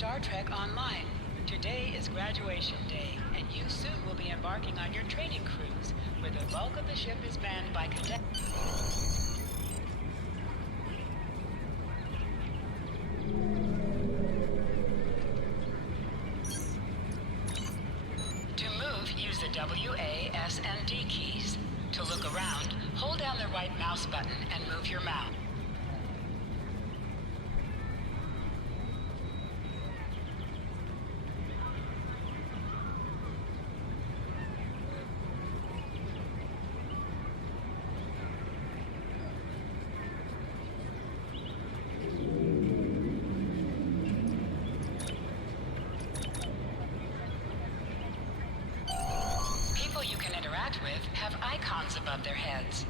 Star Trek Online. Today is graduation day, and you soon will be embarking on your training cruise, where the bulk of the ship is manned by cadets. To move, use the W, A, S, and D keys. To look around, hold down the right mouse button and move your mouse. You can interact with have icons above their heads.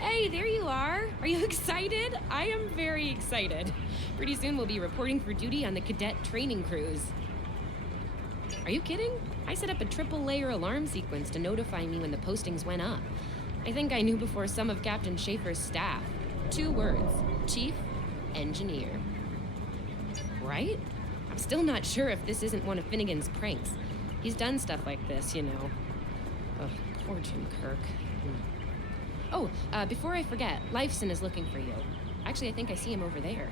Hey, there you are. Are you excited? I am very excited. Pretty soon we'll be reporting for duty on the cadet training cruise. Are you kidding? I set up a triple-layer alarm sequence to notify me when the postings went up. I think I knew before some of Captain Schaefer's staff. 2 words: Chief Engineer. Right? I'm still not sure if this isn't one of Finnegan's pranks. He's done stuff like this, you know. Ugh, poor Jim Kirk. Oh, before I forget, Lifeson is looking for you. Actually, I think I see him over there.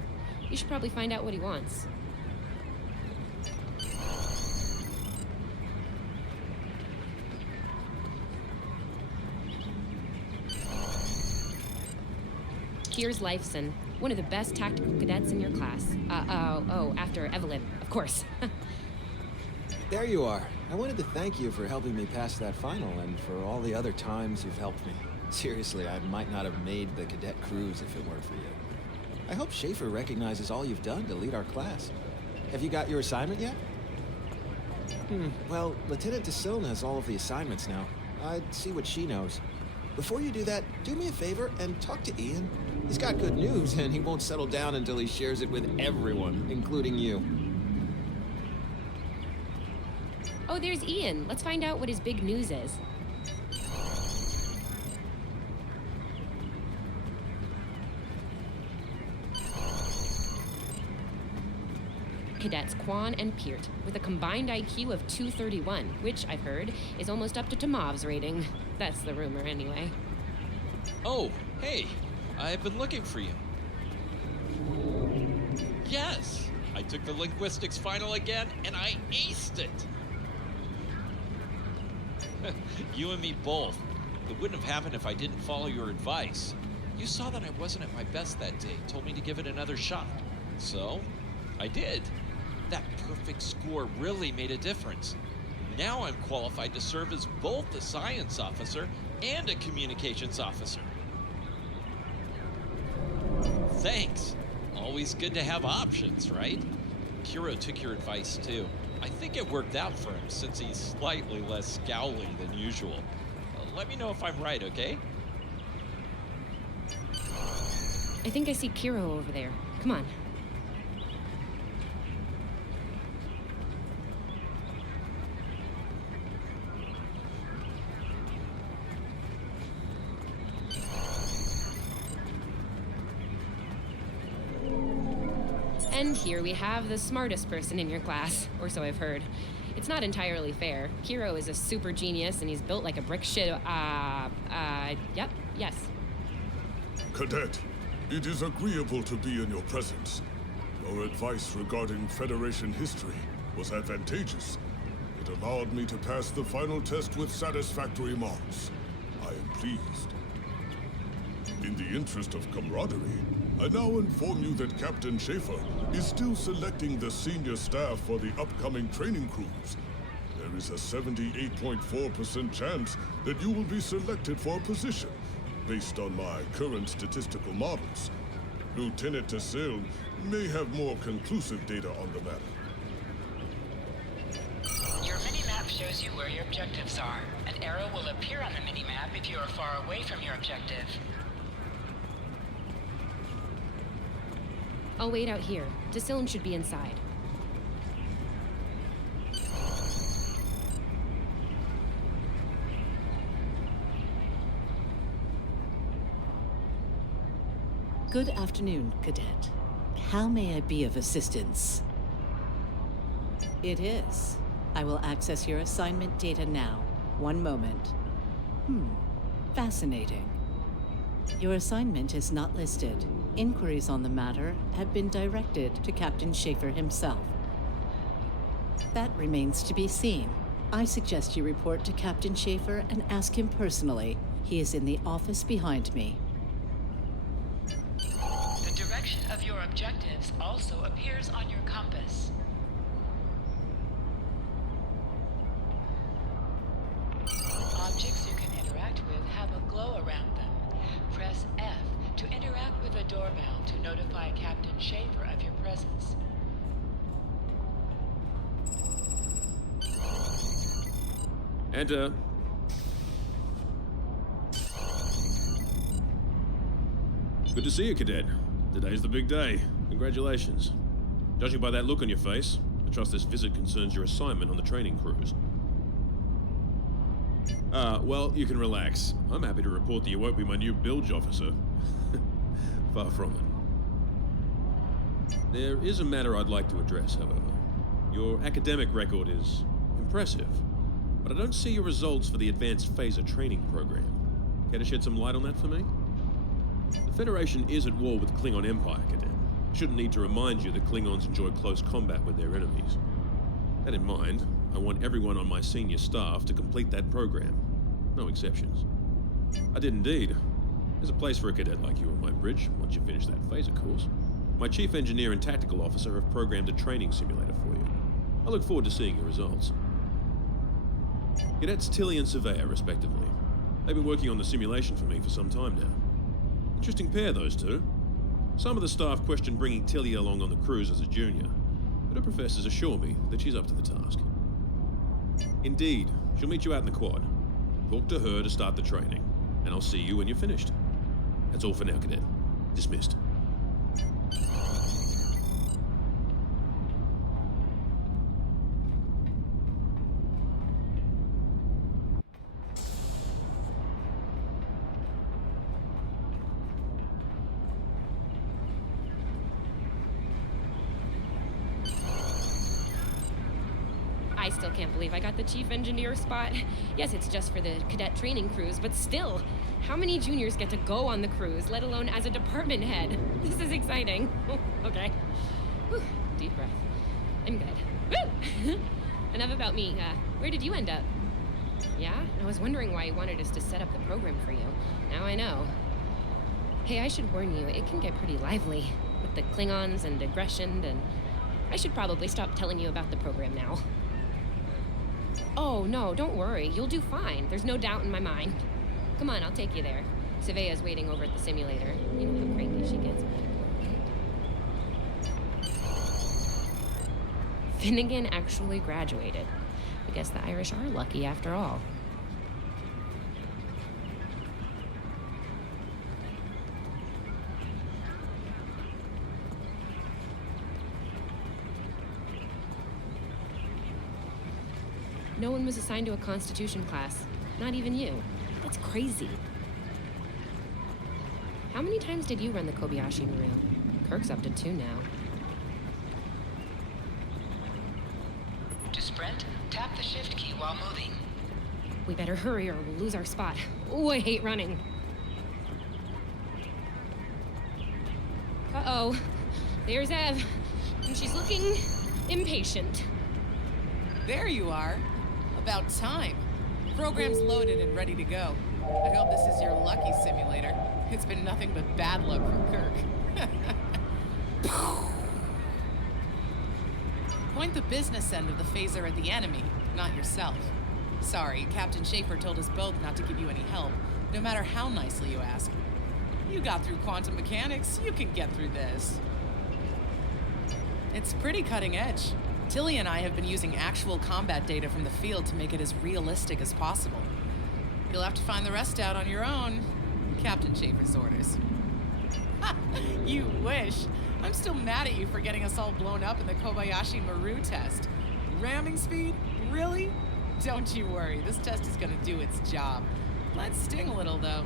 You should probably find out what he wants. Here's Lifeson, one of the best tactical cadets in your class. After Evelyn, of course. There you are. I wanted to thank you for helping me pass that final and for all the other times you've helped me. Seriously, I might not have made the cadet cruise if it weren't for you. I hope Schaefer recognizes all you've done to lead our class. Have you got your assignment yet? Well, Lieutenant DeSilne has all of the assignments now. I'd see what she knows. Before you do that, do me a favor and talk to Ian. He's got good news, and he won't settle down until he shares it with everyone, including you. Oh, there's Ian. Let's find out what his big news is. Cadets Quan and Peart, with a combined IQ of 231, which, I've heard, is almost up to Tomov's rating. That's the rumor, anyway. Oh, hey. I've been looking for you. Yes! I took the linguistics final again, and I aced it! You and me both. It wouldn't have happened if I didn't follow your advice. You saw that I wasn't at my best that day, told me to give it another shot. So, I did. That perfect score really made a difference. Now I'm qualified to serve as both a science officer and a communications officer. Thanks. Always good to have options, right? Kiro took your advice too. I think it worked out for him since he's slightly less scowly than usual. Let me know if I'm right, okay? I think I see Kiro over there. Come on. And here we have the smartest person in your class, or so I've heard. It's not entirely fair. Kiro is a super genius, and he's built like a brick shit. Yep, yes. Cadet, it is agreeable to be in your presence. Your advice regarding Federation history was advantageous. It allowed me to pass the final test with satisfactory marks. I am pleased. In the interest of camaraderie, I now inform you that Captain Schaefer is still selecting the senior staff for the upcoming training cruise. There is a 78.4% chance that you will be selected for a position, based on my current statistical models. Lieutenant DeSilne may have more conclusive data on the matter. Your mini-map shows you where your objectives are. An arrow will appear on the mini-map if you are far away from your objective. I'll wait out here. DeSilne should be inside. Good afternoon, Cadet. How may I be of assistance? It is. I will access your assignment data now. One moment. Fascinating. Your assignment is not listed. Inquiries on the matter have been directed to Captain Schaefer himself. That remains to be seen. I suggest you report to Captain Schaefer and ask him personally. He is in the office behind me. The direction of your objectives also appears on your compass. Objects you can interact with have a glow around them. Press F to interact with a doorbell to notify Captain Schaefer of your presence. Enter. Good to see you, Cadet. Today's the big day. Congratulations. Judging by that look on your face, I trust this visit concerns your assignment on the training cruise. Well, you can relax. I'm happy to report that you won't be my new bilge officer. Far from it. There is a matter I'd like to address, however. Your academic record is impressive, but I don't see your results for the Advanced Phaser Training Program. Care to shed some light on that for me? The Federation is at war with the Klingon Empire, Cadet. I shouldn't need to remind you that Klingons enjoy close combat with their enemies. That in mind, I want everyone on my senior staff to complete that program. No exceptions. I did indeed. There's a place for a cadet like you on my bridge once you finish that phaser course. My chief engineer and tactical officer have programmed a training simulator for you. I look forward to seeing your results. Cadets Tilly and Surveyor, respectively. They've been working on the simulation for me for some time now. Interesting pair, those two. Some of the staff question bringing Tilly along on the cruise as a junior, but her professors assure me that she's up to the task. Indeed, she'll meet you out in the quad. Talk to her to start the training, and I'll see you when you're finished. That's all for now, Cadet. Dismissed. I still can't believe I got the chief engineer spot. Yes, it's just for the cadet training cruise, but still, how many juniors get to go on the cruise, let alone as a department head? This is exciting. Okay. Whew. Deep breath. I'm good. Woo! Enough about me. Where did you end up? Yeah? I was wondering why you wanted us to set up the program for you. Now I know. Hey, I should warn you, it can get pretty lively. With the Klingons and aggression, and I should probably stop telling you about the program now. Oh, no, don't worry. You'll do fine. There's no doubt in my mind. Come on, I'll take you there. Savea's waiting over at the simulator. You know how cranky she gets when I pull, right? Finnegan actually graduated. I guess the Irish are lucky after all. No one was assigned to a Constitution class. Not even you. That's crazy. How many times did you run the Kobayashi Maru? Kirk's up to 2 now. To sprint, tap the shift key while moving. We better hurry or we'll lose our spot. Oh, I hate running. Uh-oh. There's Ev. And she's looking impatient. There you are. About time. Program's loaded and ready to go. I hope this is your lucky simulator. It's been nothing but bad luck for Kirk. Point the business end of the phaser at the enemy, not yourself. Sorry, Captain Schaefer told us both not to give you any help, no matter how nicely you ask. You got through quantum mechanics, you can get through this. It's pretty cutting edge. Tilly and I have been using actual combat data from the field to make it as realistic as possible. You'll have to find the rest out on your own. Captain Schaefer's orders. You wish. I'm still mad at you for getting us all blown up in the Kobayashi Maru test. Ramming speed? Really? Don't you worry, this test is gonna do its job. Might sting a little, though.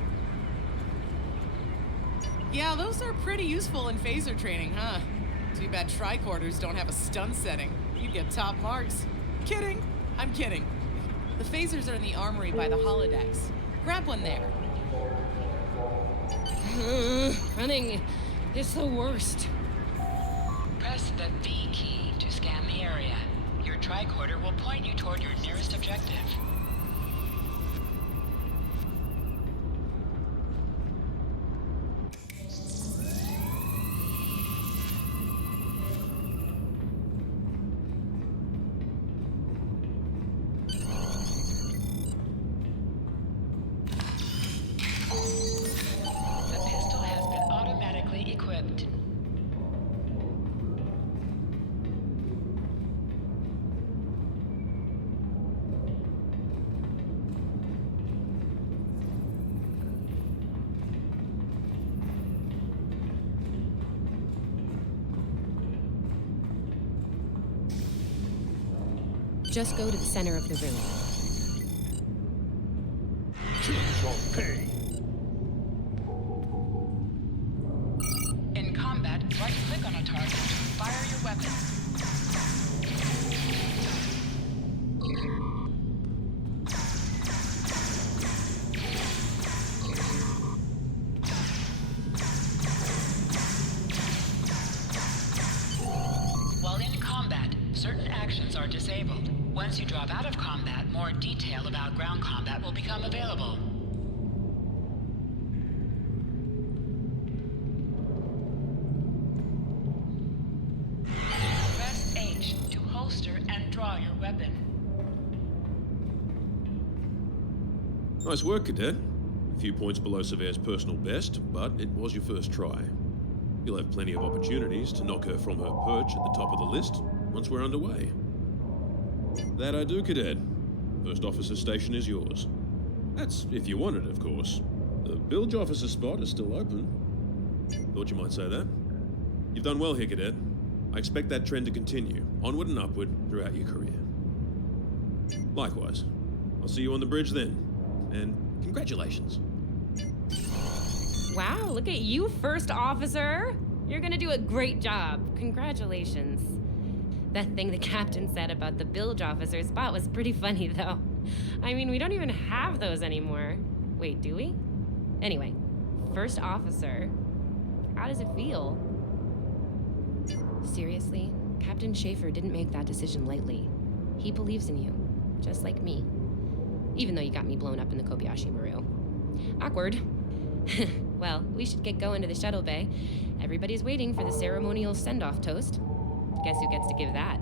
Yeah, those are pretty useful in phaser training, huh? Too bad tricorders don't have a stun setting. You'd get top marks. Kidding. I'm kidding. The phasers are in the armory by the holodecks. Grab one there. Running is the worst. Press the V key to scan the area. Your tricorder will point you toward your nearest objective. The pistol has been automatically equipped. Just go to the center of the room. In combat, right-click on a target to fire your weapon. While in combat, certain actions are disabled. Once you drop out of combat, more detail about ground combat will become available. Press H to holster and draw your weapon. Nice work, Cadet. A few points below Severe's personal best, but it was your first try. You'll have plenty of opportunities to knock her from her perch at the top of the list once we're underway. That I do, Cadet. First officer station is yours. That's if you want it, of course. The bilge officer spot is still open. Thought you might say that. You've done well here, Cadet. I expect that trend to continue, onward and upward, throughout your career. Likewise. I'll see you on the bridge then. And congratulations. Wow, look at you, first officer. You're gonna do a great job. Congratulations. That thing the captain said about the bilge officer spot was pretty funny, though. I mean, we don't even have those anymore. Wait, do we? Anyway, first officer. How does it feel? Seriously, Captain Schaefer didn't make that decision lightly. He believes in you, just like me. Even though you got me blown up in the Kobayashi Maru. Awkward. Well, we should get going to the shuttle bay. Everybody's waiting for the ceremonial send-off toast. Guess who gets to give that?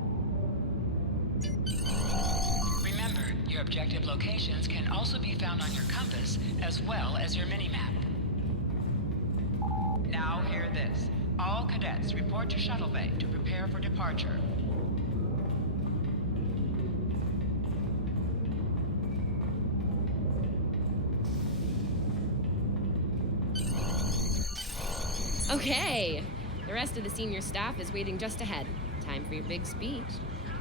Remember, your objective locations can also be found on your compass, as well as your minimap. Now hear this. All cadets report to shuttle bay to prepare for departure. Okay. The rest of the senior staff is waiting just ahead. Time for your big speech.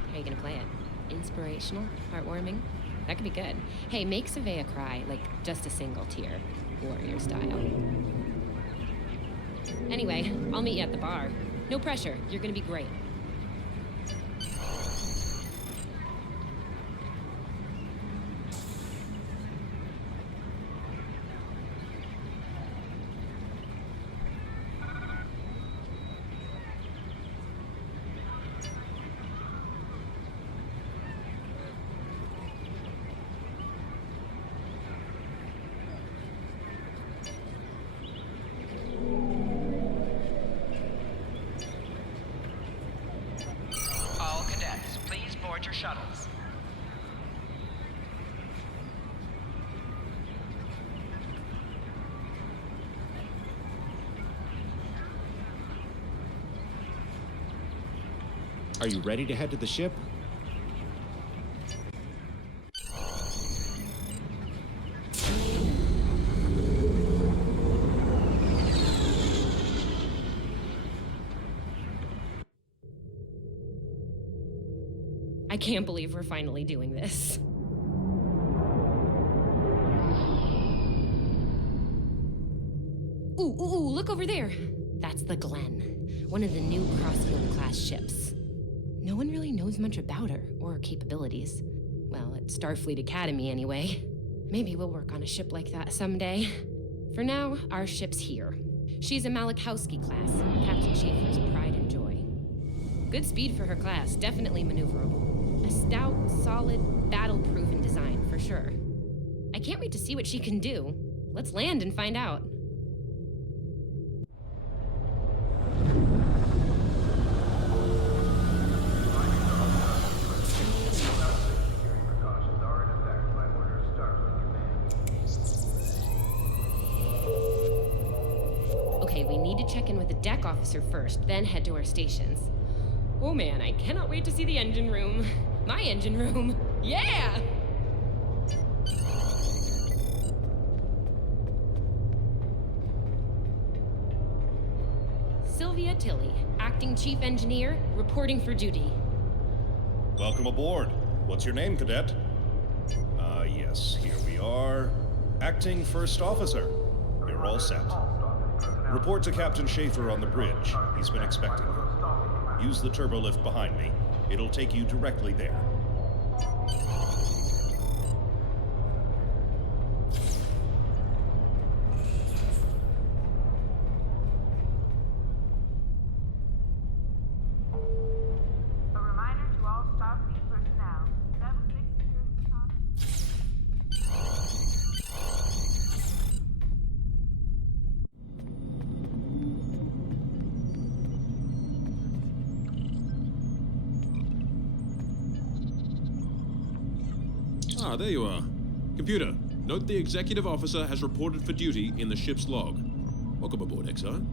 How are you gonna play it? Inspirational? Heartwarming? That could be good. Hey, make Savea cry, like just a single tear. Warrior style. Anyway, I'll meet you at the bar. No pressure. You're gonna be great. All cadets, please board your shuttles. Are you ready to head to the ship? I can't believe we're finally doing this. Ooh, look over there. That's the Glen, one of the new Crossfield-class ships. No one really knows much about her or her capabilities. Well, at Starfleet Academy anyway. Maybe we'll work on a ship like that someday. For now, our ship's here. She's a Malachowski class, Captain Schaefer's pride and joy. Good speed for her class, definitely maneuverable. A stout, solid, battle-proven design, for sure. I can't wait to see what she can do. Let's land and find out. Okay, we need to check in with the deck officer first, then head to our stations. Oh man, I cannot wait to see the engine room. My engine room. Yeah! Sylvia Tilley, Acting Chief Engineer, reporting for duty. Welcome aboard. What's your name, Cadet? Yes, here we are. Acting First Officer. You're all set. Report to Captain Schaefer on the bridge. He's been expecting you. Use the turbolift behind me. It'll take you directly there. Ah, there you are. Computer, note the executive officer has reported for duty in the ship's log. Welcome aboard, XO.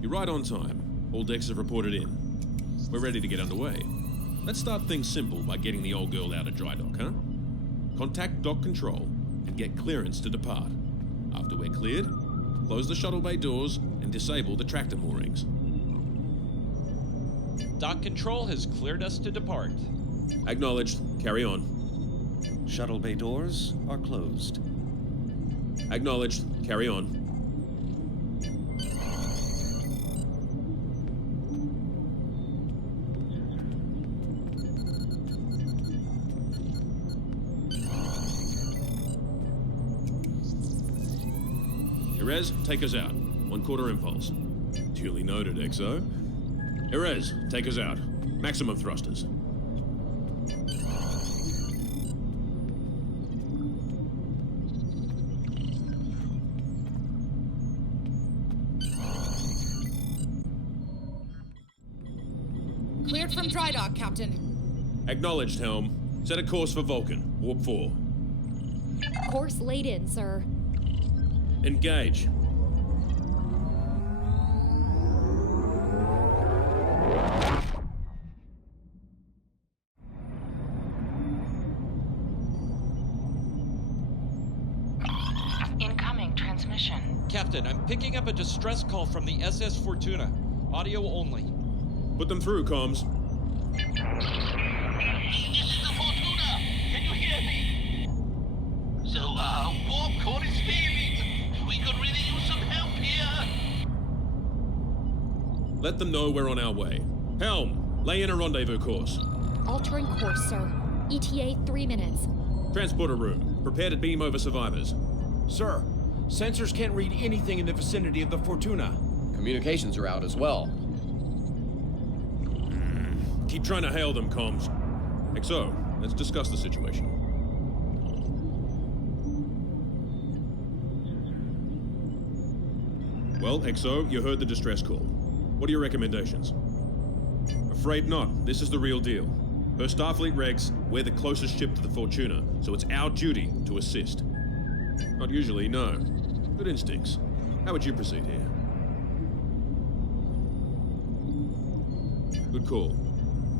You're right on time. All decks have reported in. We're ready to get underway. Let's start things simple by getting the old girl out of dry dock, huh? Contact dock control and get clearance to depart. After we're cleared, close the shuttle bay doors and disable the tractor moorings. Dock control has cleared us to depart. Acknowledged. Carry on. Shuttle bay doors are closed. Acknowledged. Carry on. Erez, take us out. 1/4 impulse. Duly noted, XO. Erez, take us out. Maximum thrusters. Cleared from dry dock, Captain. Acknowledged, Helm. Set a course for Vulcan. Warp 4. Course laid in, sir. Engage. Incoming transmission. Captain, I'm picking up a distress call from the SS Fortuna. Audio only. Put them through, comms. This is the Fortuna! Can you hear me? So, warp core is failing. We could really use some help here. Let them know we're on our way. Helm, lay in a rendezvous course. Altering course, sir. ETA 3 minutes. Transporter room. Prepare to beam over survivors. Sir, sensors can't read anything in the vicinity of the Fortuna. Communications are out as well. Keep trying to hail them, comms. XO, let's discuss the situation. Well, XO, you heard the distress call. What are your recommendations? Afraid not. This is the real deal. Per Starfleet regs, we're the closest ship to the Fortuna, so it's our duty to assist. Not usually, no. Good instincts. How would you proceed here? Good call.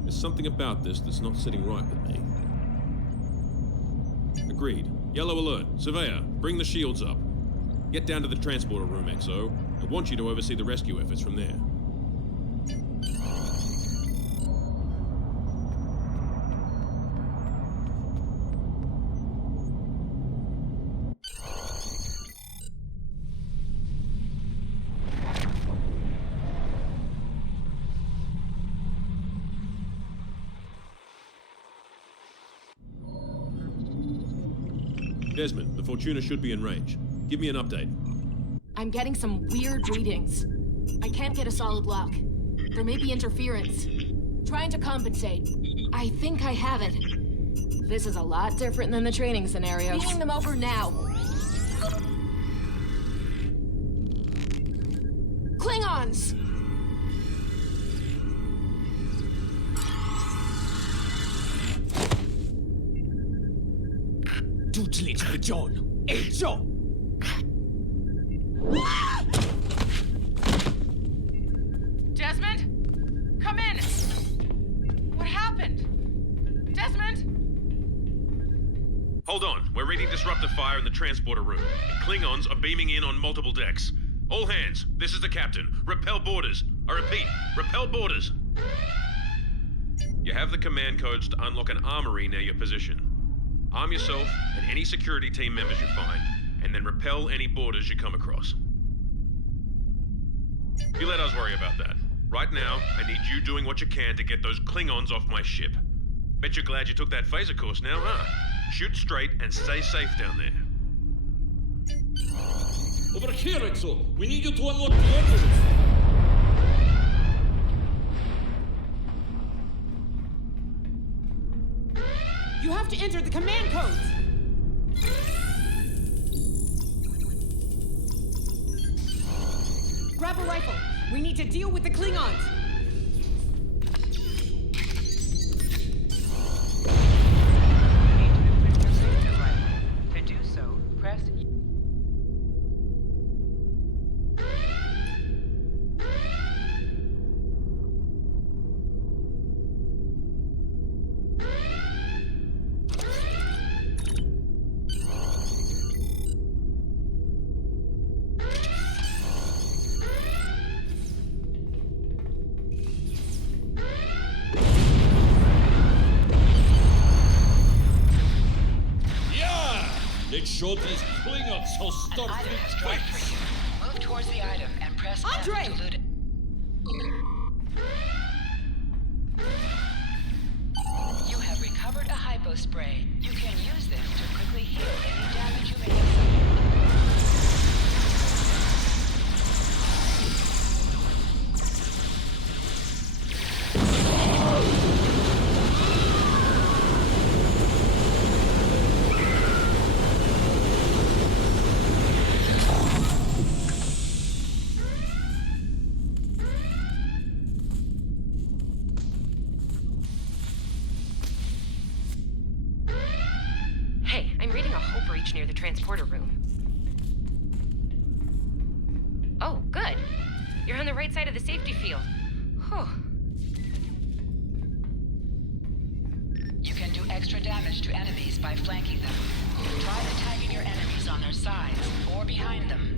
There's something about this that's not sitting right with me. Agreed. Yellow alert. Surveyor, bring the shields up. Get down to the transporter room, XO. I want you to oversee the rescue efforts from there. Desmond, the Fortuna should be in range. Give me an update. I'm getting some weird readings. I can't get a solid lock. There may be interference. Trying to compensate. I think I have it. This is a lot different than the training scenarios. Beaming them over now. Klingons! Desmond? Come in! What happened? Desmond? Hold on. We're reading disruptor fire in the transporter room. And Klingons are beaming in on multiple decks. All hands, this is the captain. Repel boarders. I repeat, repel boarders. You have the command codes to unlock an armory near your position. Arm yourself and any security team members you find, and then repel any boarders you come across. You let us worry about that. Right now, I need you doing what you can to get those Klingons off my ship. Bet you're glad you took that phaser course now, huh? Shoot straight and stay safe down there. Over here, Exo! We need you to unlock the engines! You have to enter the command codes! Grab a rifle. We need to deal with the Klingons. To do so, press Make sure these Klingons will start An item has dropped for you. Move towards the item and press F Andre! to loot it. You have recovered a hypo spray. You can use this to quickly heal any damage you may have suffered. Hey, I'm reading a hull breach near the transporter room. Oh, good. You're on the right side of the safety field. Whew. You can do extra damage to enemies by flanking them. Try attacking your enemies on their sides or behind them.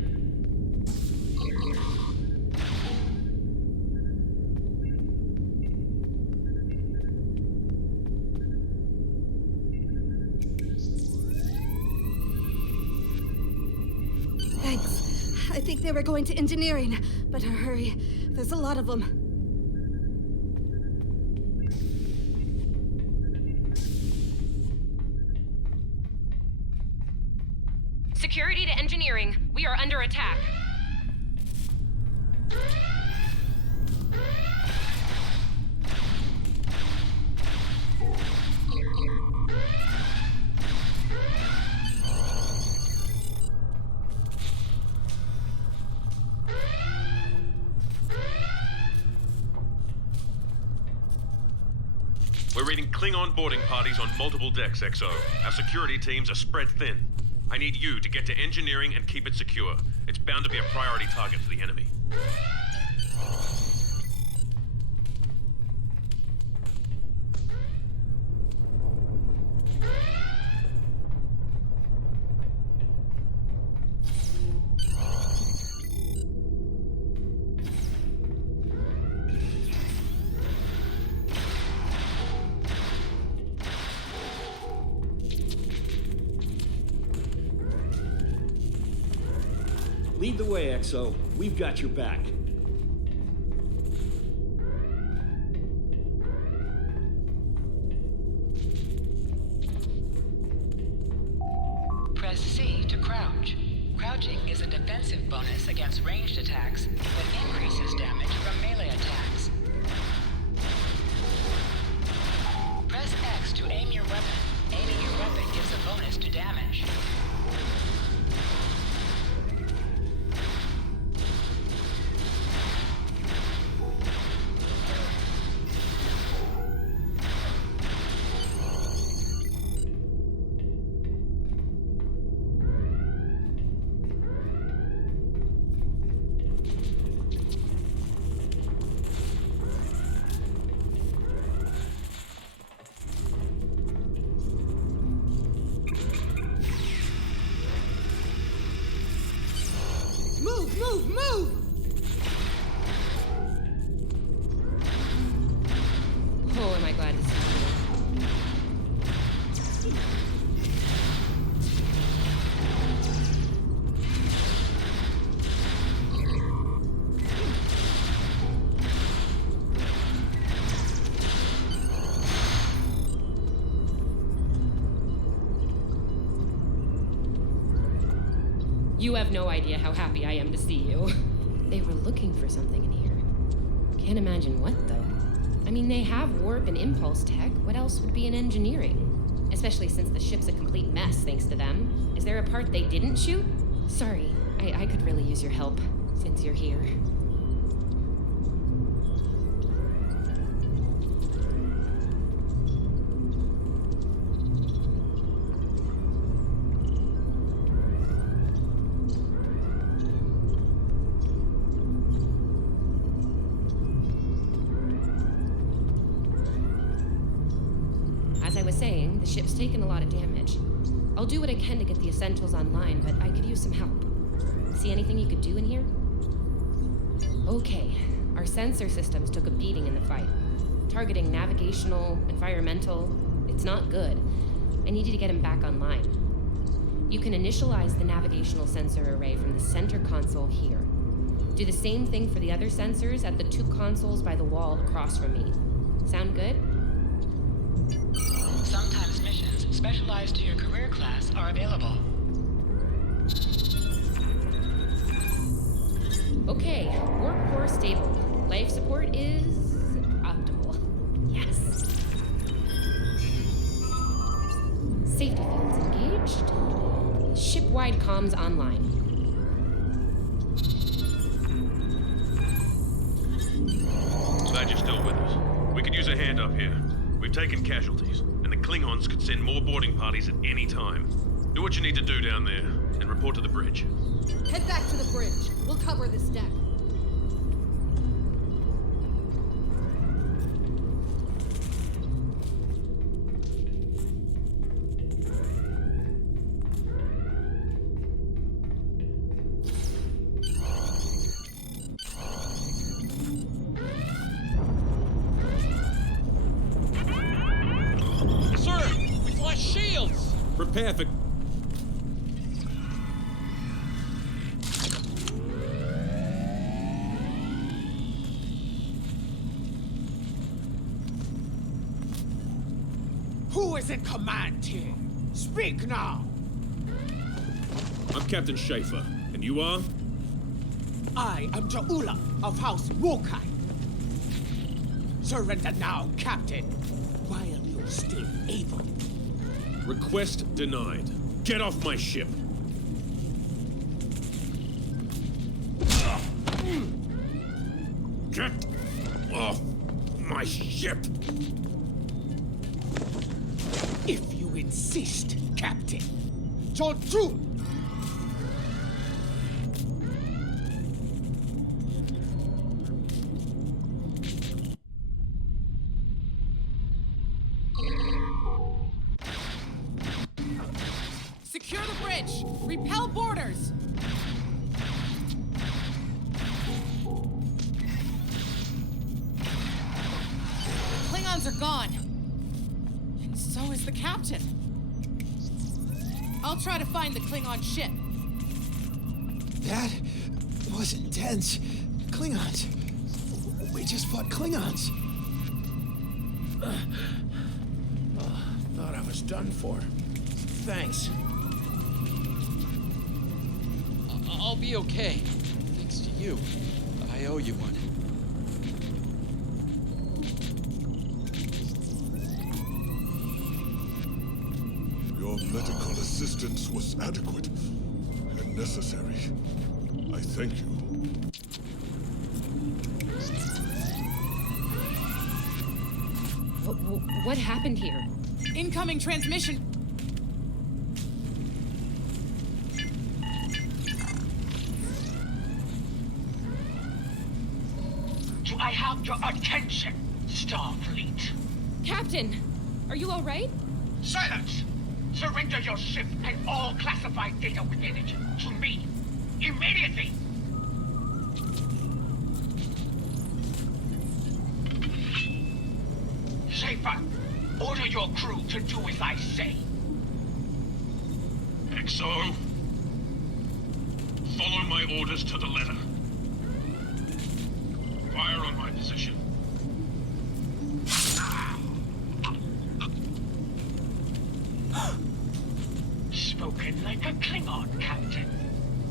Thanks. I think they were going to engineering. Better hurry. There's a lot of them. Security to engineering. We are under attack. We're reading Klingon boarding parties on multiple decks, XO. Our security teams are spread thin. I need you to get to engineering and keep it secure. It's bound to be a priority target for the enemy. Lead the way, XO. We've got your back. Press Crouching is a defensive bonus against ranged attacks, but increases damage from melee attacks. Press X to aim your weapon. Aiming your weapon gives a bonus to damage. Move! Oh, am I glad to see you. You have no idea how happy I am to see you. They were looking for something in here. Can't imagine what, though. I mean, they have warp and impulse tech. What else would be in engineering? Especially since the ship's a complete mess thanks to them. Is there a part they didn't shoot? Sorry, I could really use your help, since you're here. As I was saying, the ship's taken a lot of damage. I'll do what I can to get the essentials online, but I could use some help. See anything you could do in here? Okay, our sensor systems took a beating in the fight. Targeting navigational, environmental, it's not good. I need you to get them back online. You can initialize the navigational sensor array from the center console here. Do the same thing for the other sensors at the 2 consoles by the wall across from me. Sound good? Sometimes missions specialized to your career class are available. Okay, warp core stable. Life support is optimal. Yes. Safety fields engaged. Ship-wide comms online. Glad you're still with us. We could use a hand up here. We've taken casualties, and the Klingons could send more boarding parties at any time. Do what you need to do down there, and report to the bridge. Head back to the bridge. We'll cover this deck. Prepare for... Who is in command here? Speak now! I'm Captain Schaefer, and you are? I am Ja'ula of House Wokai. Surrender now, Captain, while you're still able. Request denied. Get off my ship. Get off my ship. If you insist, Captain. Ja'ula! Secure the bridge! Repel boarders! The Klingons are gone. And so is the captain. I'll try to find the Klingon ship. That was intense. Klingons. We just fought Klingons. Thought I was done for. Thanks. be okay. Thanks to you. I owe you one. Your medical assistance was adequate and necessary. I thank you. What happened here? Incoming transmission. Do I have your attention, Starfleet? Captain, are you all right? Silence! Surrender your ship and all classified data within it to me. Immediately! Schaefer, order your crew to do as I say. XO, follow my orders to the letter. Fire on my position. Spoken like a Klingon, Captain.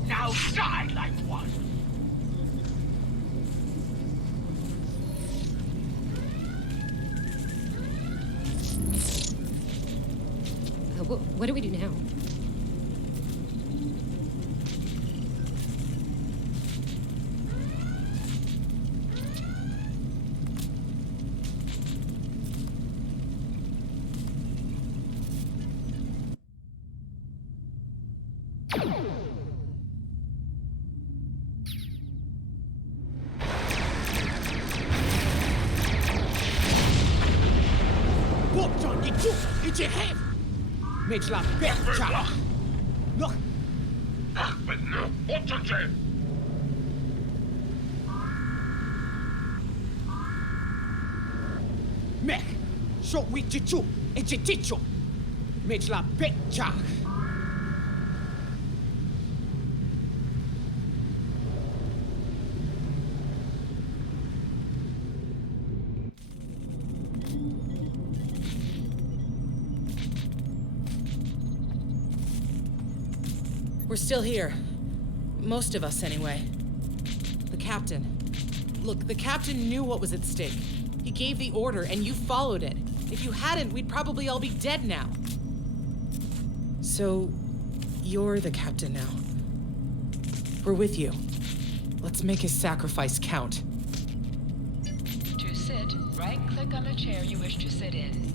Now die like one. What do we do now? Makes la bête. Look. Maintenant, entendez. Mec, so we chichu, et chichu. Makes la bête. We're still here. Most of us, anyway. The captain. Look, the captain knew what was at stake. He gave the order, and you followed it. If you hadn't, we'd probably all be dead now. So, you're the captain now. We're with you. Let's make his sacrifice count. To sit, right-click on the chair you wish to sit in.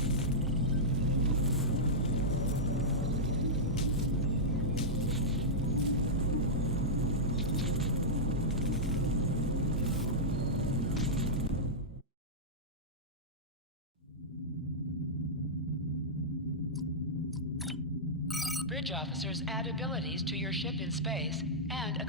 Bridge officers add abilities to your ship in space, and a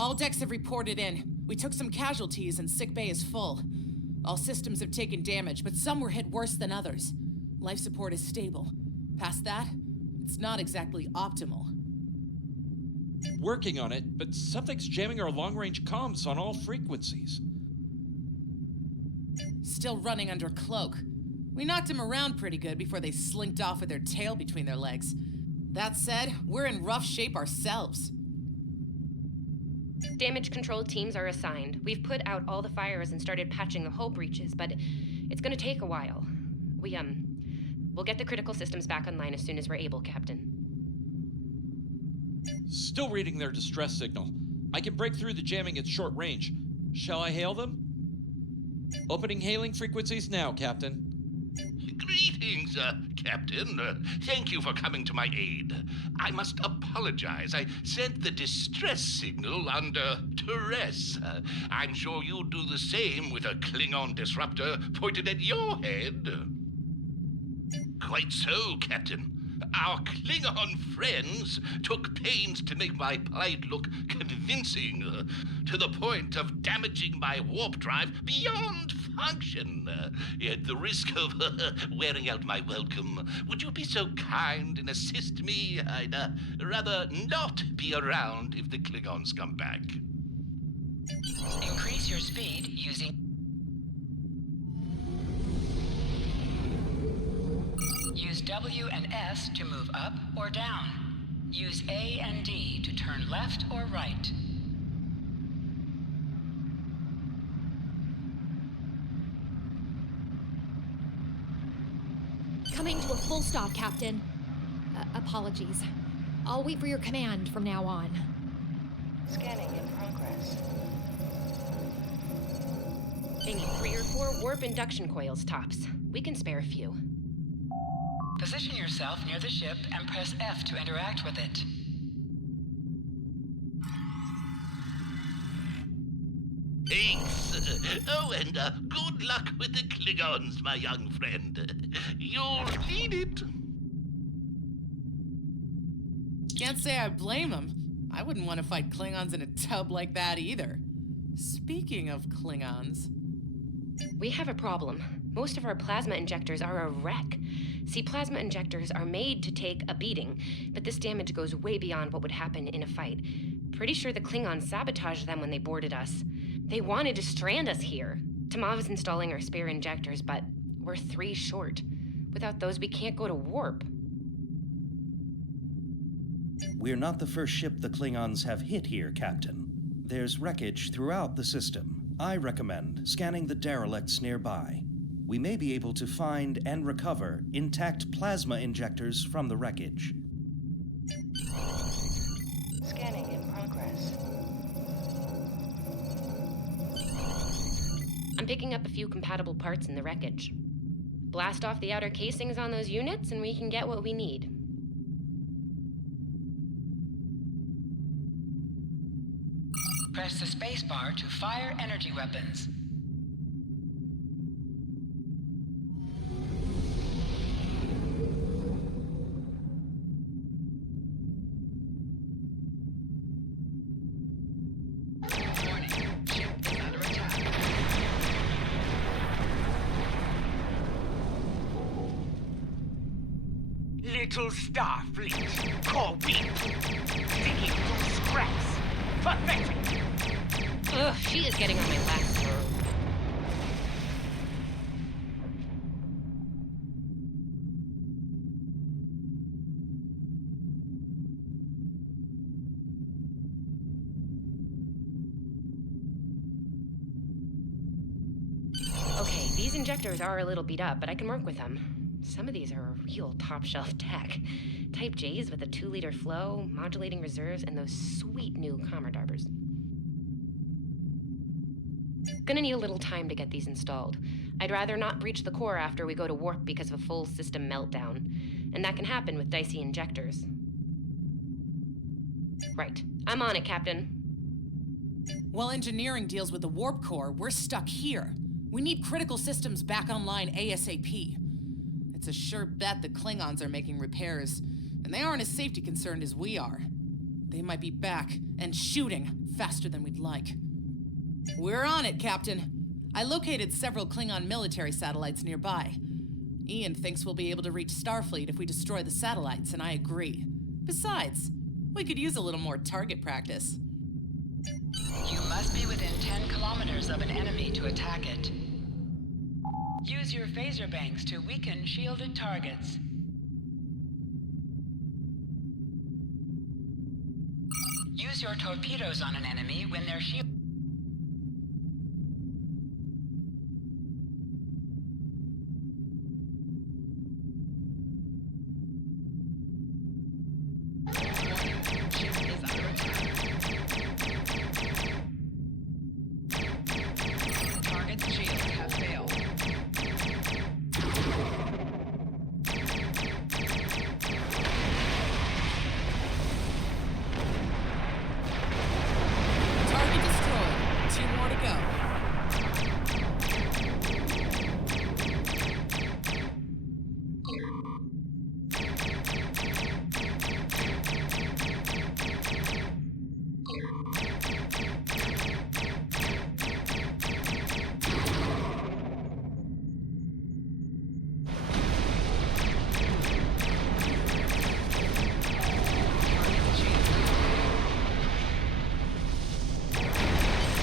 All decks have reported in. We took some casualties and sick bay is full. All systems have taken damage, but some were hit worse than others. Life support is stable. Past that, it's not exactly optimal. Working on it, but something's jamming our long-range comms on all frequencies. still running under cloak. We knocked him around pretty good before they slinked off with their tail between their legs. That said, we're in rough shape ourselves. Damage control teams are assigned. We've put out all the fires and started patching the hull breaches, but it's gonna take a while. We'll get the critical systems back online as soon as we're able, Captain. Still reading their distress signal. I can break through the jamming at short range. Shall I hail them? Opening hailing frequencies now, Captain. Greetings, Captain. Thank you for coming to my aid. I must apologize. I sent the distress signal under duress. I'm sure you'd do the same with a Klingon disruptor pointed at your head. Quite so, Captain. Our Klingon friends took pains to make my plight look convincing, to the point of damaging my warp drive beyond function. At the risk of wearing out my welcome, would you be so kind and assist me? I'd rather not be around if the Klingons come back. Increase your speed using... Use W and S to move up or down. Use A and D to turn left or right. Coming to a full stop, Captain. Apologies. I'll wait for your command from now on. Scanning in progress. They need 3 or 4 warp induction coils tops. We can spare a few. Position yourself near the ship and press F to interact with it. Thanks. Oh, and good luck with the Klingons, my young friend. You'll need it. Can't say I blame him. I wouldn't want to fight Klingons in a tub like that either. Speaking of Klingons... We have a problem. Most of our plasma injectors are a wreck. See, plasma injectors are made to take a beating, but this damage goes way beyond what would happen in a fight. Pretty sure the Klingons sabotaged them when they boarded us. They wanted to strand us here. Tamav's installing our spare injectors, but we're 3 short. Without those, we can't go to warp. We're not the first ship the Klingons have hit here, Captain. There's wreckage throughout the system. I recommend scanning the derelicts nearby. We may be able to find and recover intact plasma injectors from the wreckage. Scanning in progress. I'm picking up a few compatible parts in the wreckage. Blast off the outer casings on those units and we can get what we need. Press the spacebar to fire energy weapons. Little Starfleet, Corven, sticking to scraps. Pathetic! Ugh, she is getting on my last nerve. Okay, these injectors are a little beat up, but I can work with them. Some of these are a real top-shelf tech. Type J's with a 2-liter flow, modulating reserves, and those sweet new Commodarbers. Gonna need a little time to get these installed. I'd rather not breach the core after we go to warp because of a full system meltdown. And that can happen with dicey injectors. Right. I'm on it, Captain. While engineering deals with the warp core, we're stuck here. We need critical systems back online ASAP. It's a sure bet the Klingons are making repairs, and they aren't as safety concerned as we are. They might be back and shooting faster than we'd like. We're on it, Captain. I located several Klingon military satellites nearby. Ian thinks we'll be able to reach Starfleet if we destroy the satellites, and I agree. Besides, we could use a little more target practice. You must be within 10 kilometers of an enemy to attack it. Use your phaser banks to weaken shielded targets. Use your torpedoes on an enemy when their shield... Target's shields have failed. Target destroyed. 2 more to go.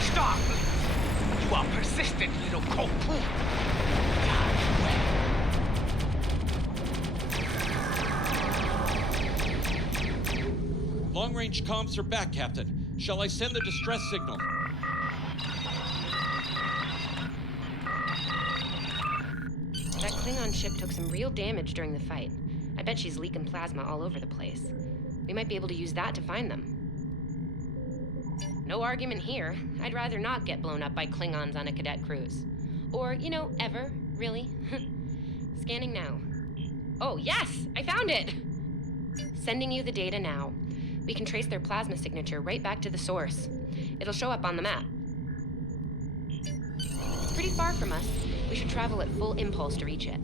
Stop! You are persistent, little cold-poo. Long-range comms are back, Captain. Shall I send the distress signal? That Klingon ship took some real damage during the fight. I bet she's leaking plasma all over the place. We might be able to use that to find them. No argument here. I'd rather not get blown up by Klingons on a cadet cruise. Or, ever, really. Scanning now. Oh, yes! I found it! Sending you the data now. We can trace their plasma signature right back to the source. It'll show up on the map. It's pretty far from us. We should travel at full impulse to reach it.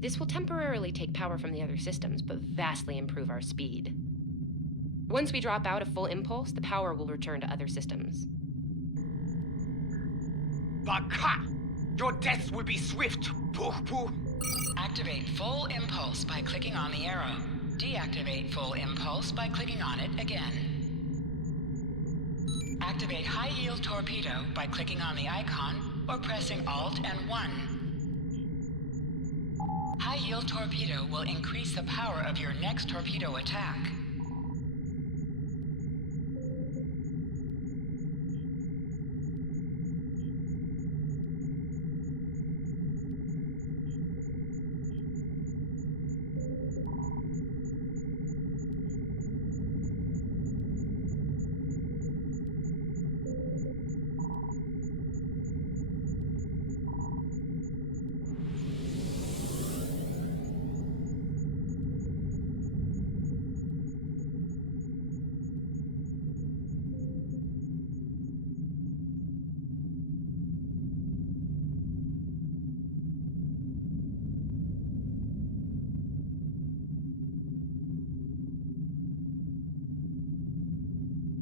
This will temporarily take power from the other systems, but vastly improve our speed. Once we drop out of full impulse, the power will return to other systems. Baka! Your death will be swift, poo-poo. Activate full impulse by clicking on the arrow. Deactivate full impulse by clicking on it again. Activate high-yield torpedo by clicking on the icon or pressing Alt and 1. High-yield torpedo will increase the power of your next torpedo attack.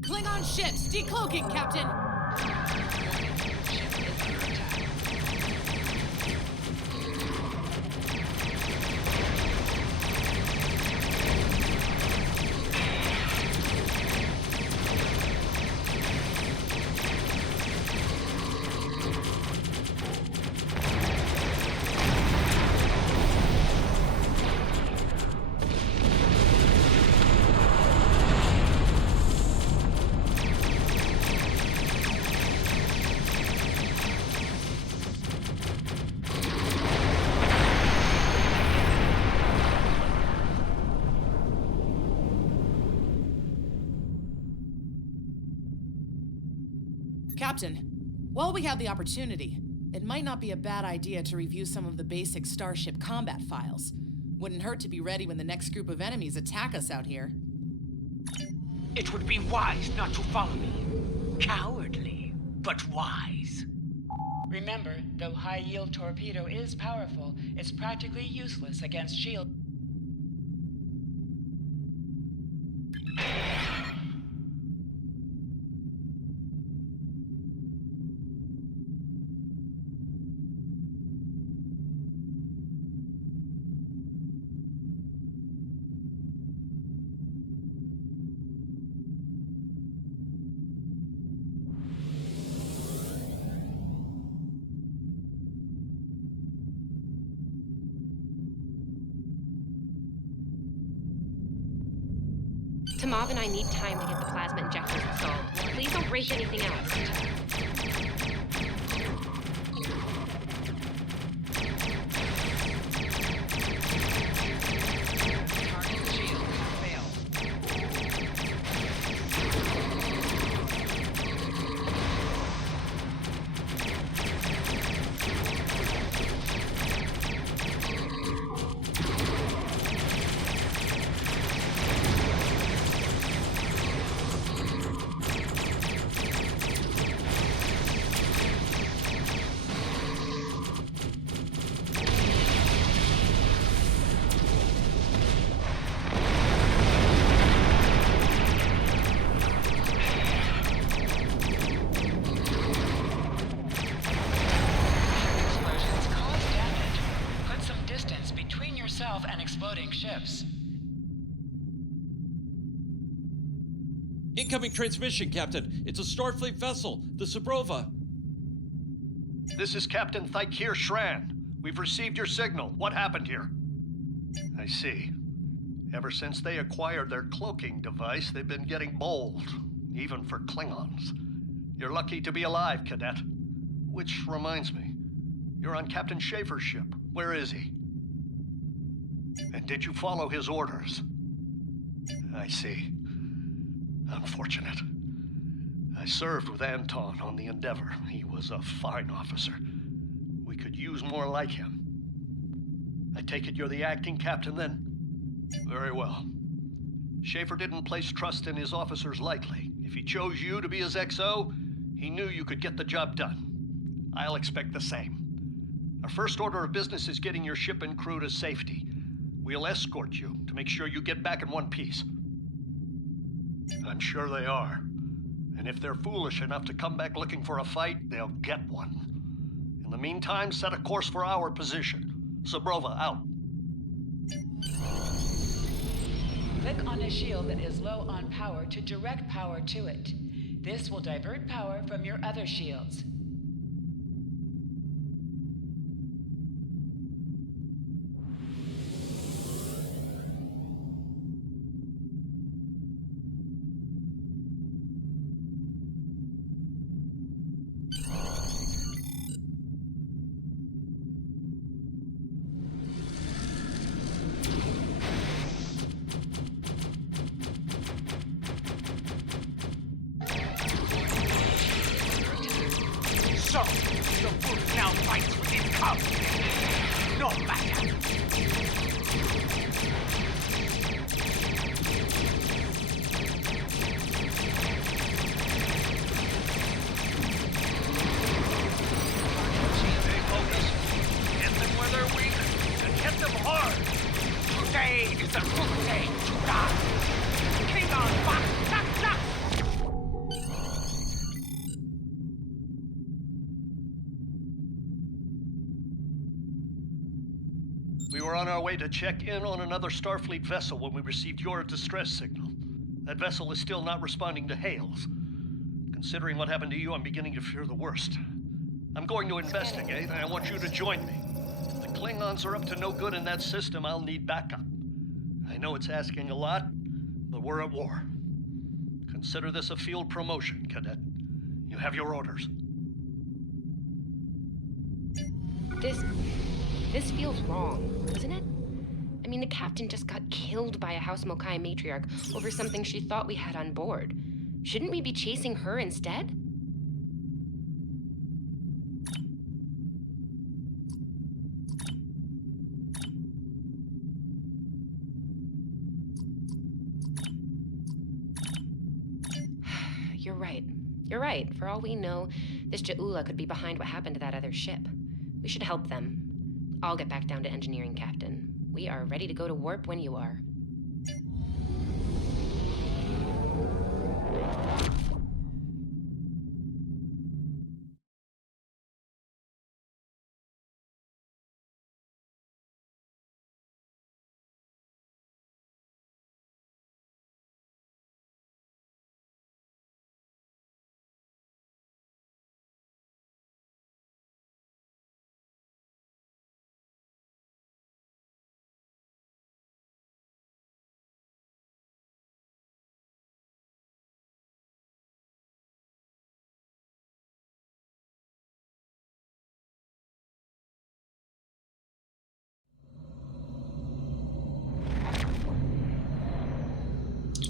Klingon ships, decloaking, Captain! Captain, while we have the opportunity, it might not be a bad idea to review some of the basic Starship combat files. Wouldn't hurt to be ready when the next group of enemies attack us out here. It would be wise not to follow me. Cowardly, but wise. Remember, though high-yield torpedo is powerful, it's practically useless against shield. Tamav and I need time to get the plasma injectors installed. Please don't break anything else. And exploding ships. Incoming transmission, Captain. It's a Starfleet vessel, the Sabrova. This is Captain Thykir Shran. We've received your signal. What happened here? I see. Ever since they acquired their cloaking device, they've been getting bold, even for Klingons. You're lucky to be alive, Cadet. Which reminds me, you're on Captain Schaefer's ship. Where is he? And did you follow his orders? I see. Unfortunate. I served with Anton on the Endeavor. He was a fine officer. We could use more like him. I take it you're the acting captain then? Very well. Schaefer didn't place trust in his officers lightly. If he chose you to be his XO, he knew you could get the job done. I'll expect the same. Our first order of business is getting your ship and crew to safety. We'll escort you to make sure you get back in one piece. I'm sure they are. And if they're foolish enough to come back looking for a fight, they'll get one. In the meantime, set a course for our position. Sabrova, out. Click on a shield that is low on power to direct power to it. This will divert power from your other shields. So, the wolf now fights within cubs. No matter. Stay focused. Hit them where they're weak, and hit them hard. Today is the good day to die. King on back, knock, knock. We were on our way to check in on another Starfleet vessel when we received your distress signal. That vessel is still not responding to hails. Considering what happened to you, I'm beginning to fear the worst. I'm going to investigate, and I want you to join me. If the Klingons are up to no good in that system, I'll need backup. I know it's asking a lot, but we're at war. Consider this a field promotion, Cadet. You have your orders. This feels wrong, doesn't it? I mean, the captain just got killed by a House Mokai matriarch over something she thought we had on board. Shouldn't we be chasing her instead? You're right. You're right. For all we know, this Ja'ula could be behind what happened to that other ship. We should help them. I'll get back down to engineering, Captain. We are ready to go to warp when you are.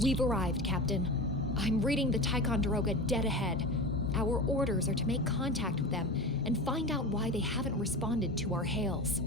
We've arrived, Captain. I'm reading the Ticonderoga dead ahead. Our orders are to make contact with them and find out why they haven't responded to our hails.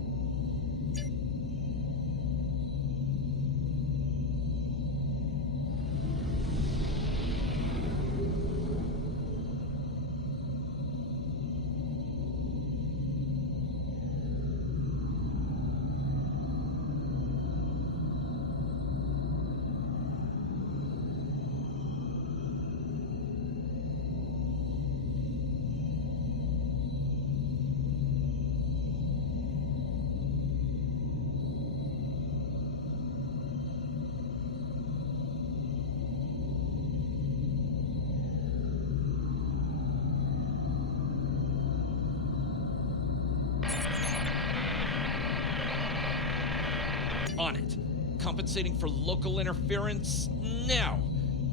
On it. Compensating for local interference now.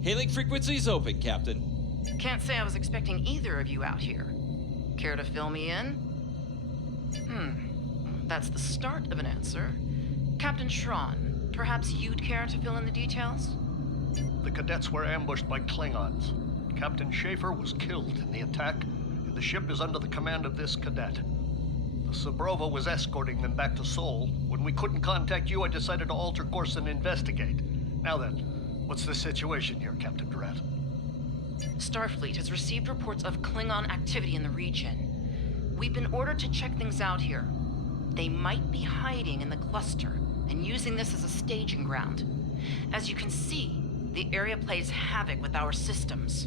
Hailing frequencies open, Captain. Can't say I was expecting either of you out here. Care to fill me in? That's the start of an answer. Captain Schron, perhaps you'd care to fill in the details? The cadets were ambushed by Klingons. Captain Schaefer was killed in the attack, and the ship is under the command of this cadet. The Sabrova was escorting them back to Seoul. When we couldn't contact you, I decided to alter course and investigate. Now then, what's the situation here, Captain Durant? Starfleet has received reports of Klingon activity in the region. We've been ordered to check things out here. They might be hiding in the cluster and using this as a staging ground. As you can see, the area plays havoc with our systems.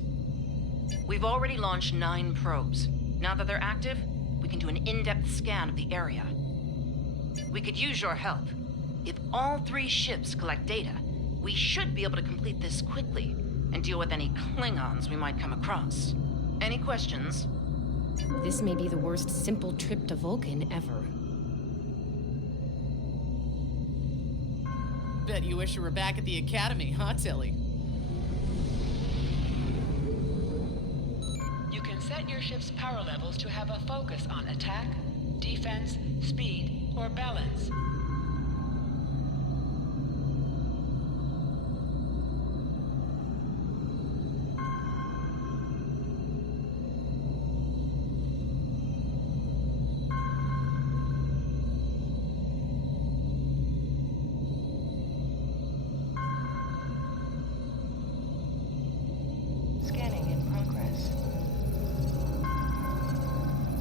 We've already launched 9 probes. Now that they're active, we can do an in-depth scan of the area. We could use your help. If all 3 ships collect data, we should be able to complete this quickly and deal with any Klingons we might come across. Any questions? This may be the worst simple trip to Vulcan ever. Bet you wish you were back at the Academy, huh, Tilly? You can set your ship's power levels to have a focus on attack, defense, speed, or balance.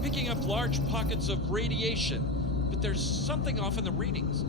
Picking up large pockets of radiation, but there's something off in the readings.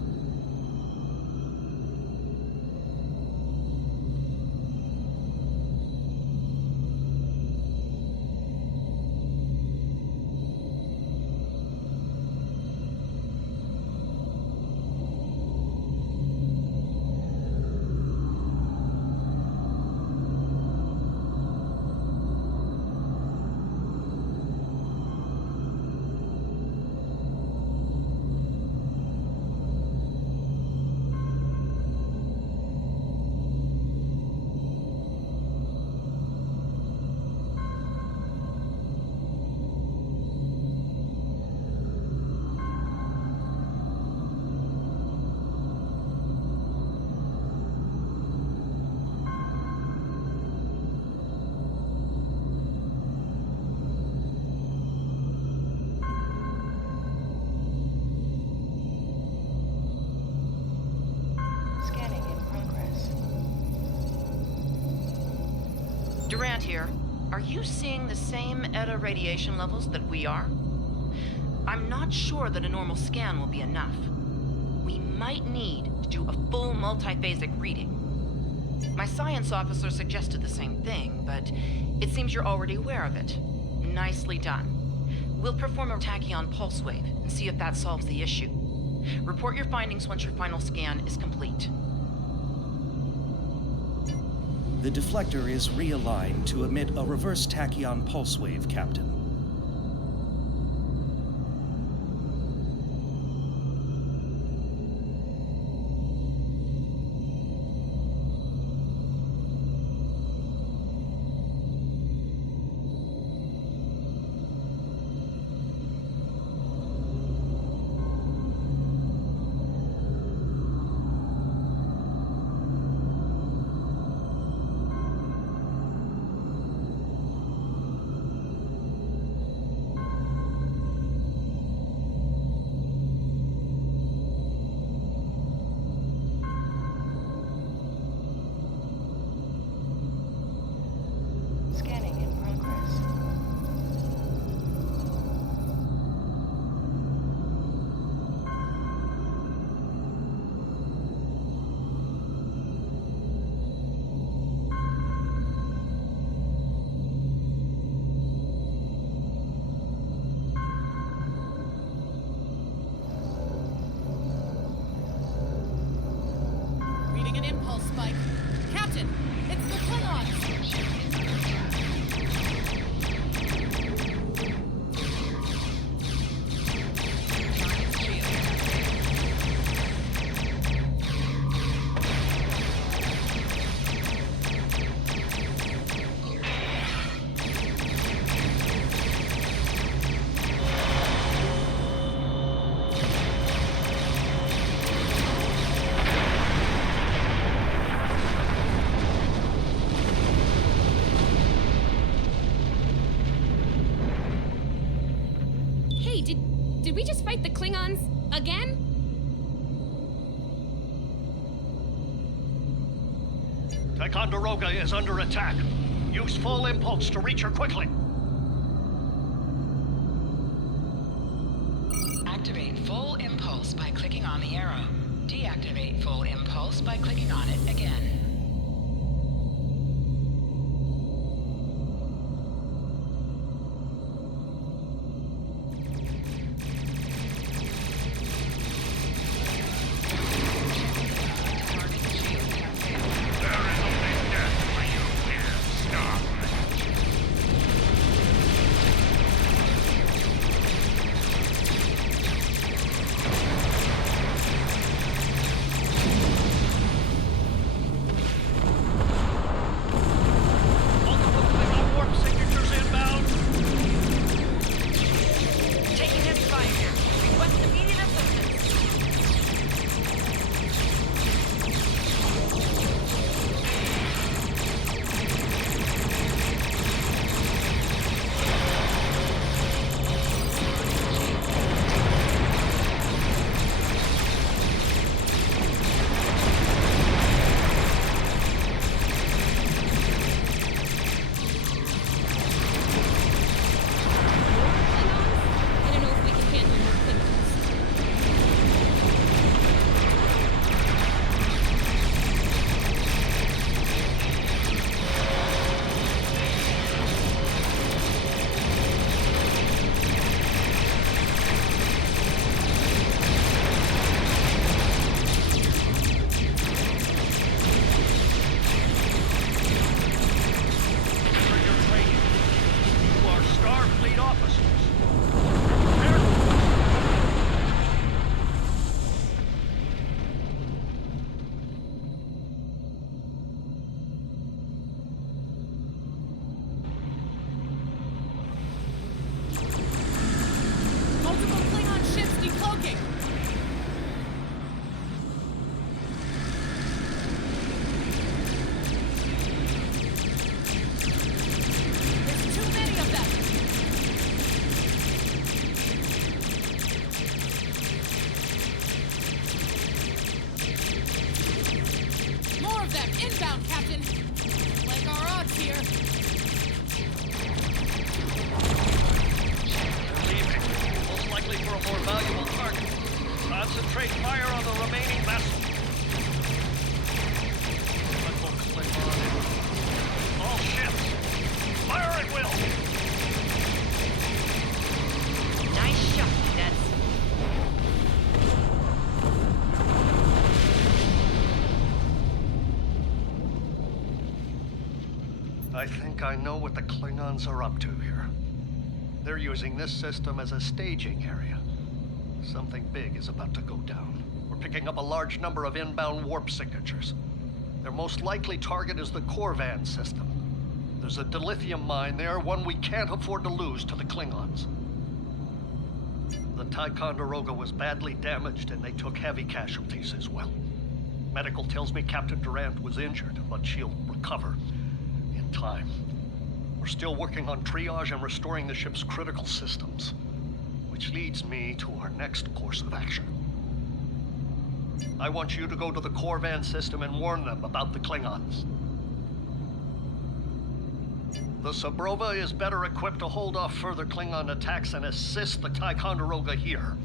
Durant here. Are you seeing the same ETA radiation levels that we are? I'm not sure that a normal scan will be enough. We might need to do a full multiphasic reading. My science officer suggested the same thing, but it seems you're already aware of it. Nicely done. We'll perform a tachyon pulse wave and see if that solves the issue. Report your findings once your final scan is complete. The deflector is realigned to emit a reverse tachyon pulse wave, Captain. Reading an impulse spike. Captain, it's the Klingons! Hey, did we just fight the Klingons again? Ticonderoga is under attack. Use full impulse to reach her quickly. Activate full impulse by clicking on the arrow. Deactivate full impulse by clicking on it again. Inbound, Captain. Like our odds here. They're leaving. Most likely for a more valuable target. Concentrate fire on the remaining vessel. All ships. Fire at will. Nice shot, cadets. I think I know what the Klingons are up to here. They're using this system as a staging area. Something big is about to go down. We're picking up a large number of inbound warp signatures. Their most likely target is the Corven system. There's a dilithium mine there, one we can't afford to lose to the Klingons. The Ticonderoga was badly damaged and they took heavy casualties as well. Medical tells me Captain Durant was injured, but she'll recover in time. We're still working on triage and restoring the ship's critical systems, which leads me to our next course of action. I want you to go to the Corven system and warn them about the Klingons. The Sabrova is better equipped to hold off further Klingon attacks and assist the Ticonderoga here.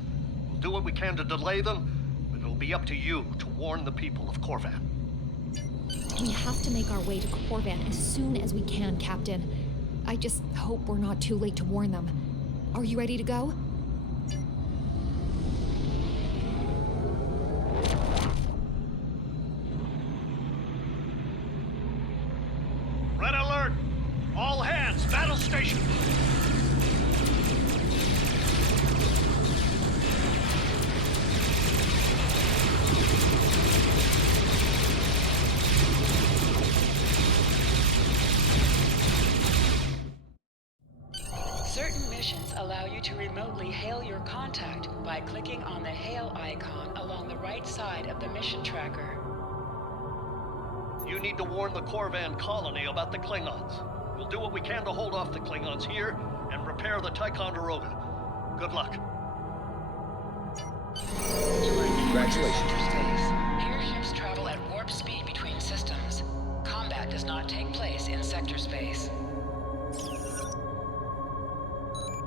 We'll do what we can to delay them, but it'll be up to you to warn the people of Corven. We have to make our way to Corven as soon as we can, Captain. I just hope we're not too late to warn them. Are you ready to go? battle station! Certain missions allow you to remotely hail your contact by clicking on the hail icon along the right side of the mission tracker. You need to warn the Corvan colony about the Klingons. We'll do what we can to hold off the Klingons here and repair the Ticonderoga. Good luck. Congratulations. Here ships travel at warp speed between systems. Combat does not take place in sector space.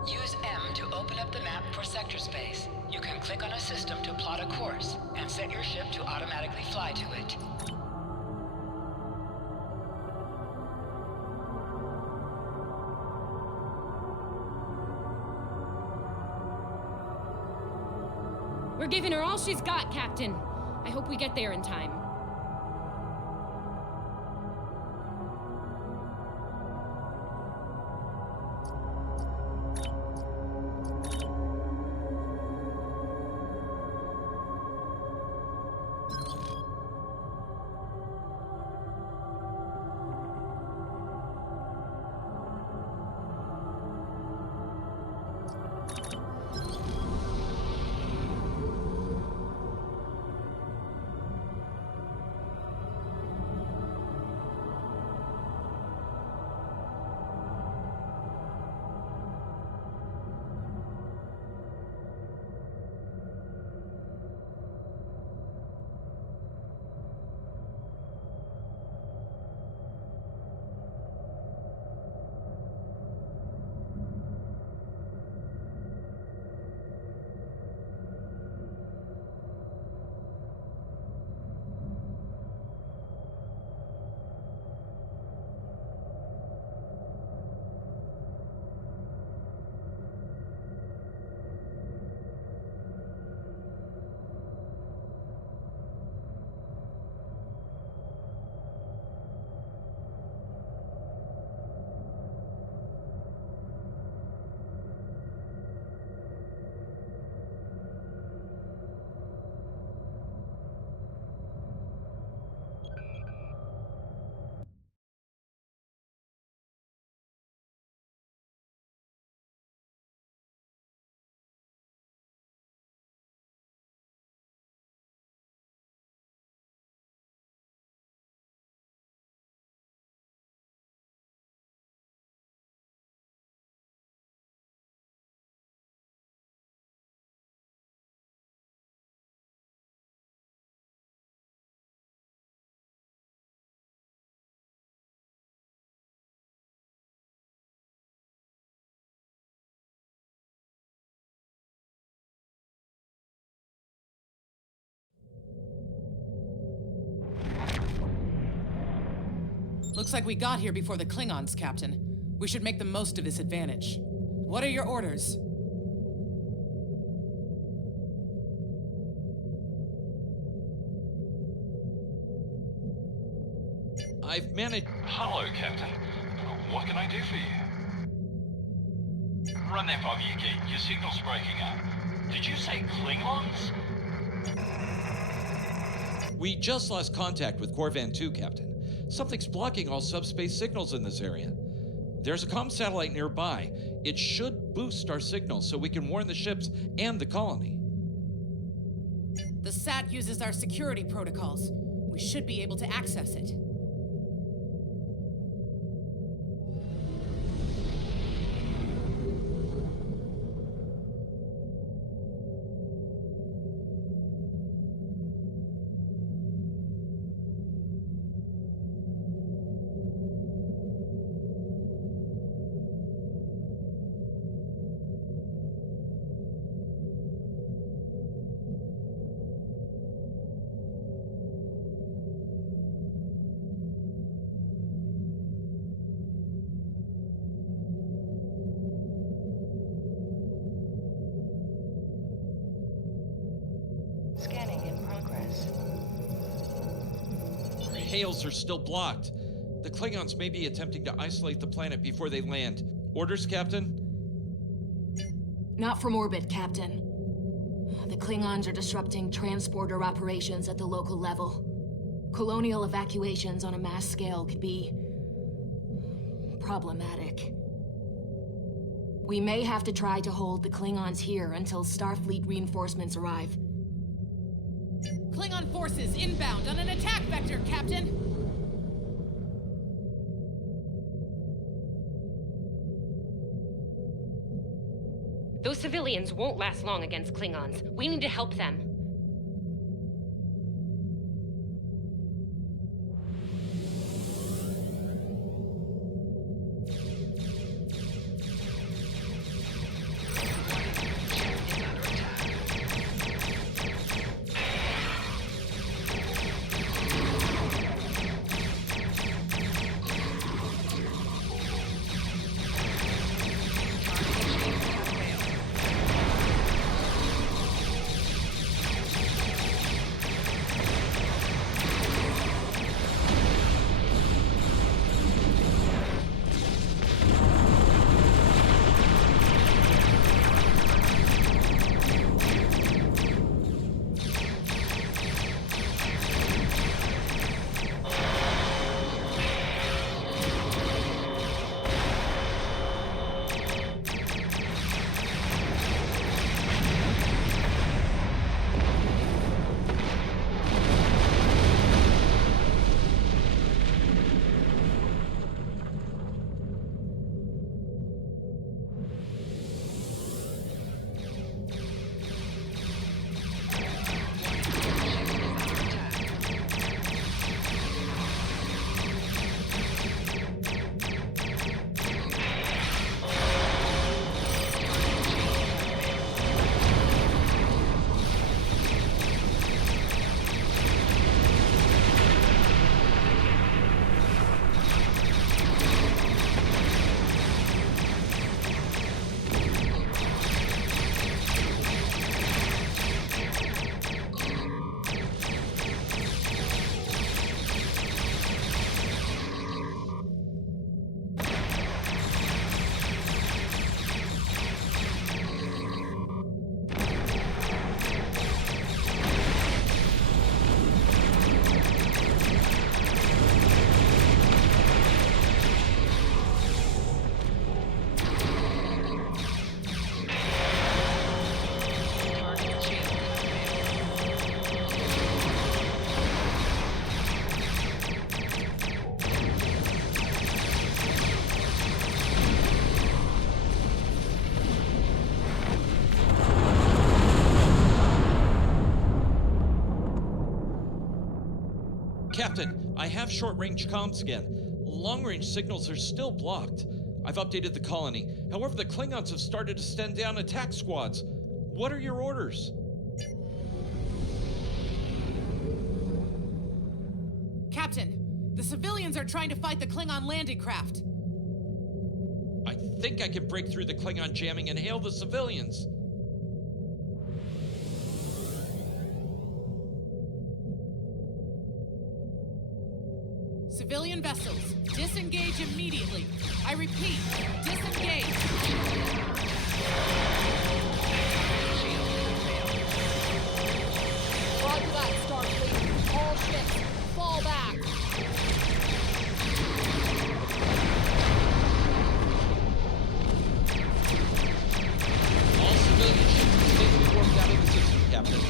Use M to open up the map for sector space. You can click on a system to plot a course and set your ship to automatically fly to it. We're giving her all she's got, Captain. I hope we get there in time. Looks like we got here before the Klingons, Captain. We should make the most of this advantage. What are your orders? I've managed... Hello, Captain. What can I do for you? Run that by me again. Your signal's breaking up. Did you say Klingons? We just lost contact with Corven II, Captain. Something's blocking all subspace signals in this area. There's a comm satellite nearby. It should boost our signal so we can warn the ships and the colony. The SAT uses our security protocols. We should be able to access it. Our hails are still blocked. The Klingons may be attempting to isolate the planet before they land. Orders, Captain? Not from orbit, Captain. The Klingons are disrupting transporter operations at the local level. Colonial evacuations on a mass scale could be problematic. We may have to try to hold the Klingons here until Starfleet reinforcements arrive. Klingon forces inbound on an attack vector, Captain! Those civilians won't last long against Klingons. We need to help them. Captain, I have short-range comms again. Long-range signals are still blocked. I've updated the colony. However, the Klingons have started to send down attack squads. What are your orders? Captain, the civilians are trying to fight the Klingon landing craft. I think I can break through the Klingon jamming and hail the civilians. Civilian vessels, disengage immediately. I repeat, disengage. Roger that, Starfleet. All ships, fall back. All civilian ships safely warped out of the system, Captain.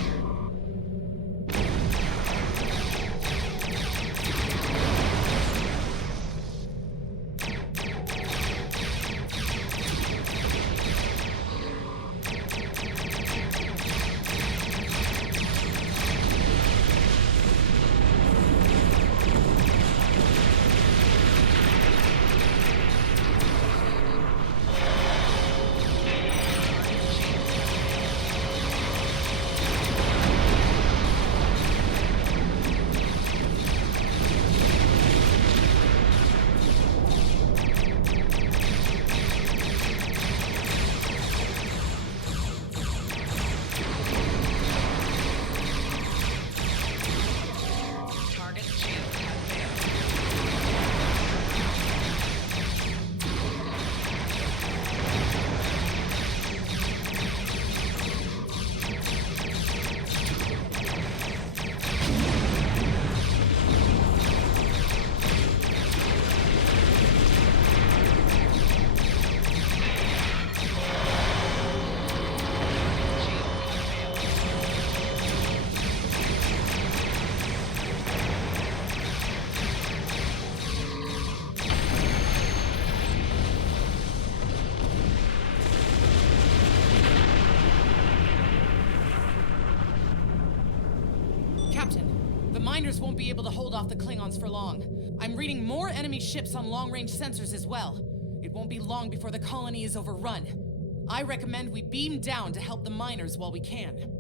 miners won't be able to hold off the Klingons for long. I'm reading more enemy ships on long-range sensors as well. It won't be long before the colony is overrun. I recommend we beam down to help the miners while we can.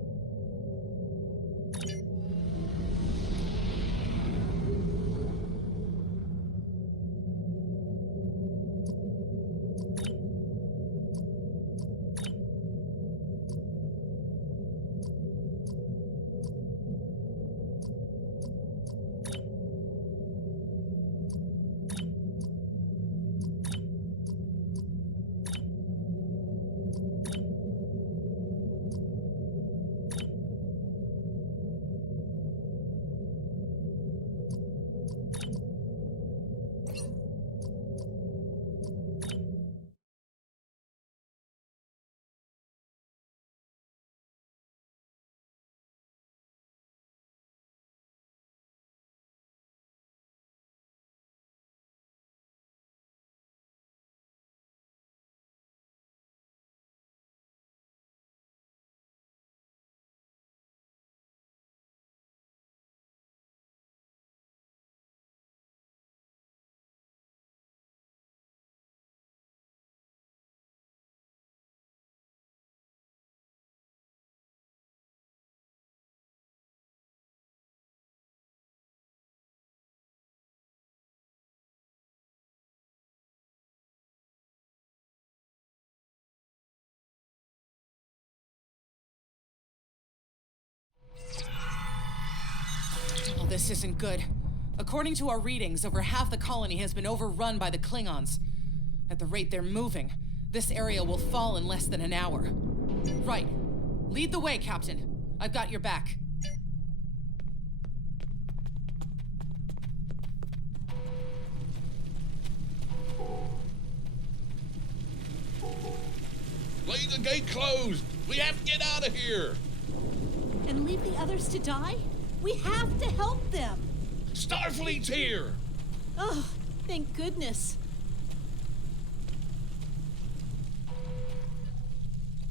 Oh, this isn't good. According to our readings, over half the colony has been overrun by the Klingons. At the rate they're moving, this area will fall in less than an hour. Right. Lead the way, Captain. I've got your back. Leave the gate closed! We have to get out of here! And leave the others to die? We have to help them! Starfleet's here! Oh, thank goodness.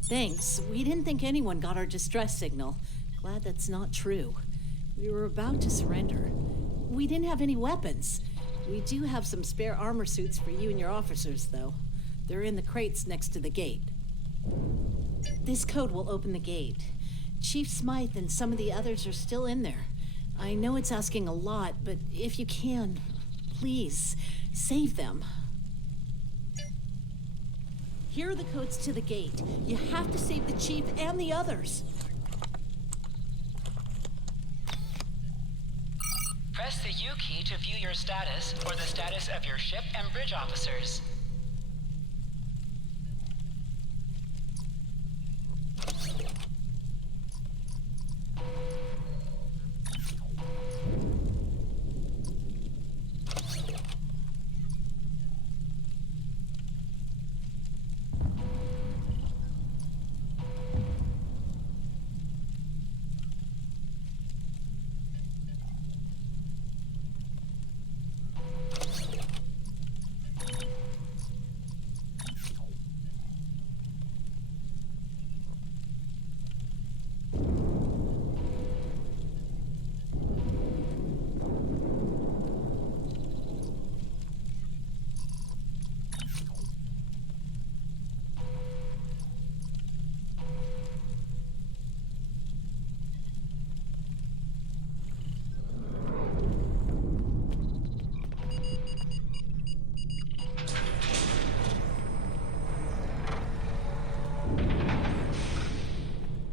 Thanks. We didn't think anyone got our distress signal. Glad that's not true. We were about to surrender. We didn't have any weapons. We do have some spare armor suits for you and your officers, though. They're in the crates next to the gate. This code will open the gate. Chief Smythe and some of the others are still in there. I know it's asking a lot, but if you can, please, save them. Here are the codes to the gate. You have to save the Chief and the others. Press the U key to view your status or the status of your ship and bridge officers.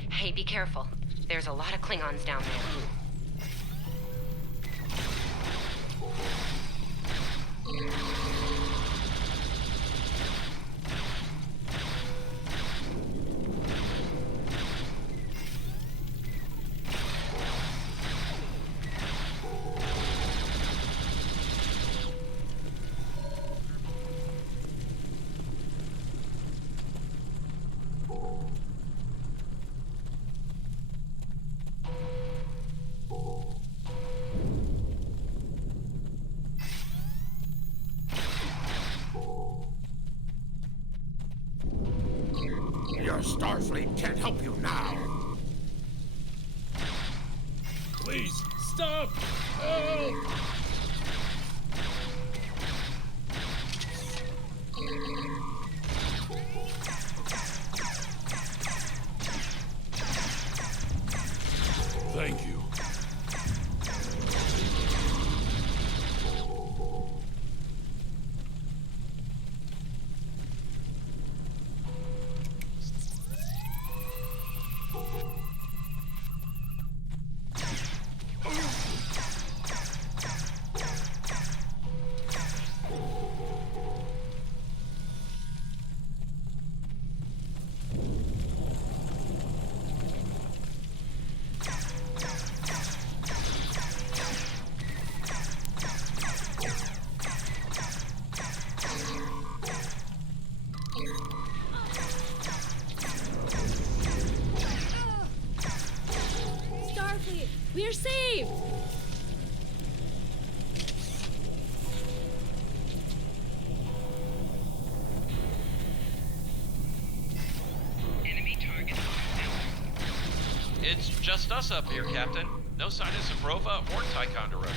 Hey, be careful. There's a lot of Klingons down there. Your Starfleet can't help you now. Please, Stop! Oh! Thank you. Starfleet, we are saved! Enemy target. It's just us up here, Captain. No sign of Saprova or Ticonderoga.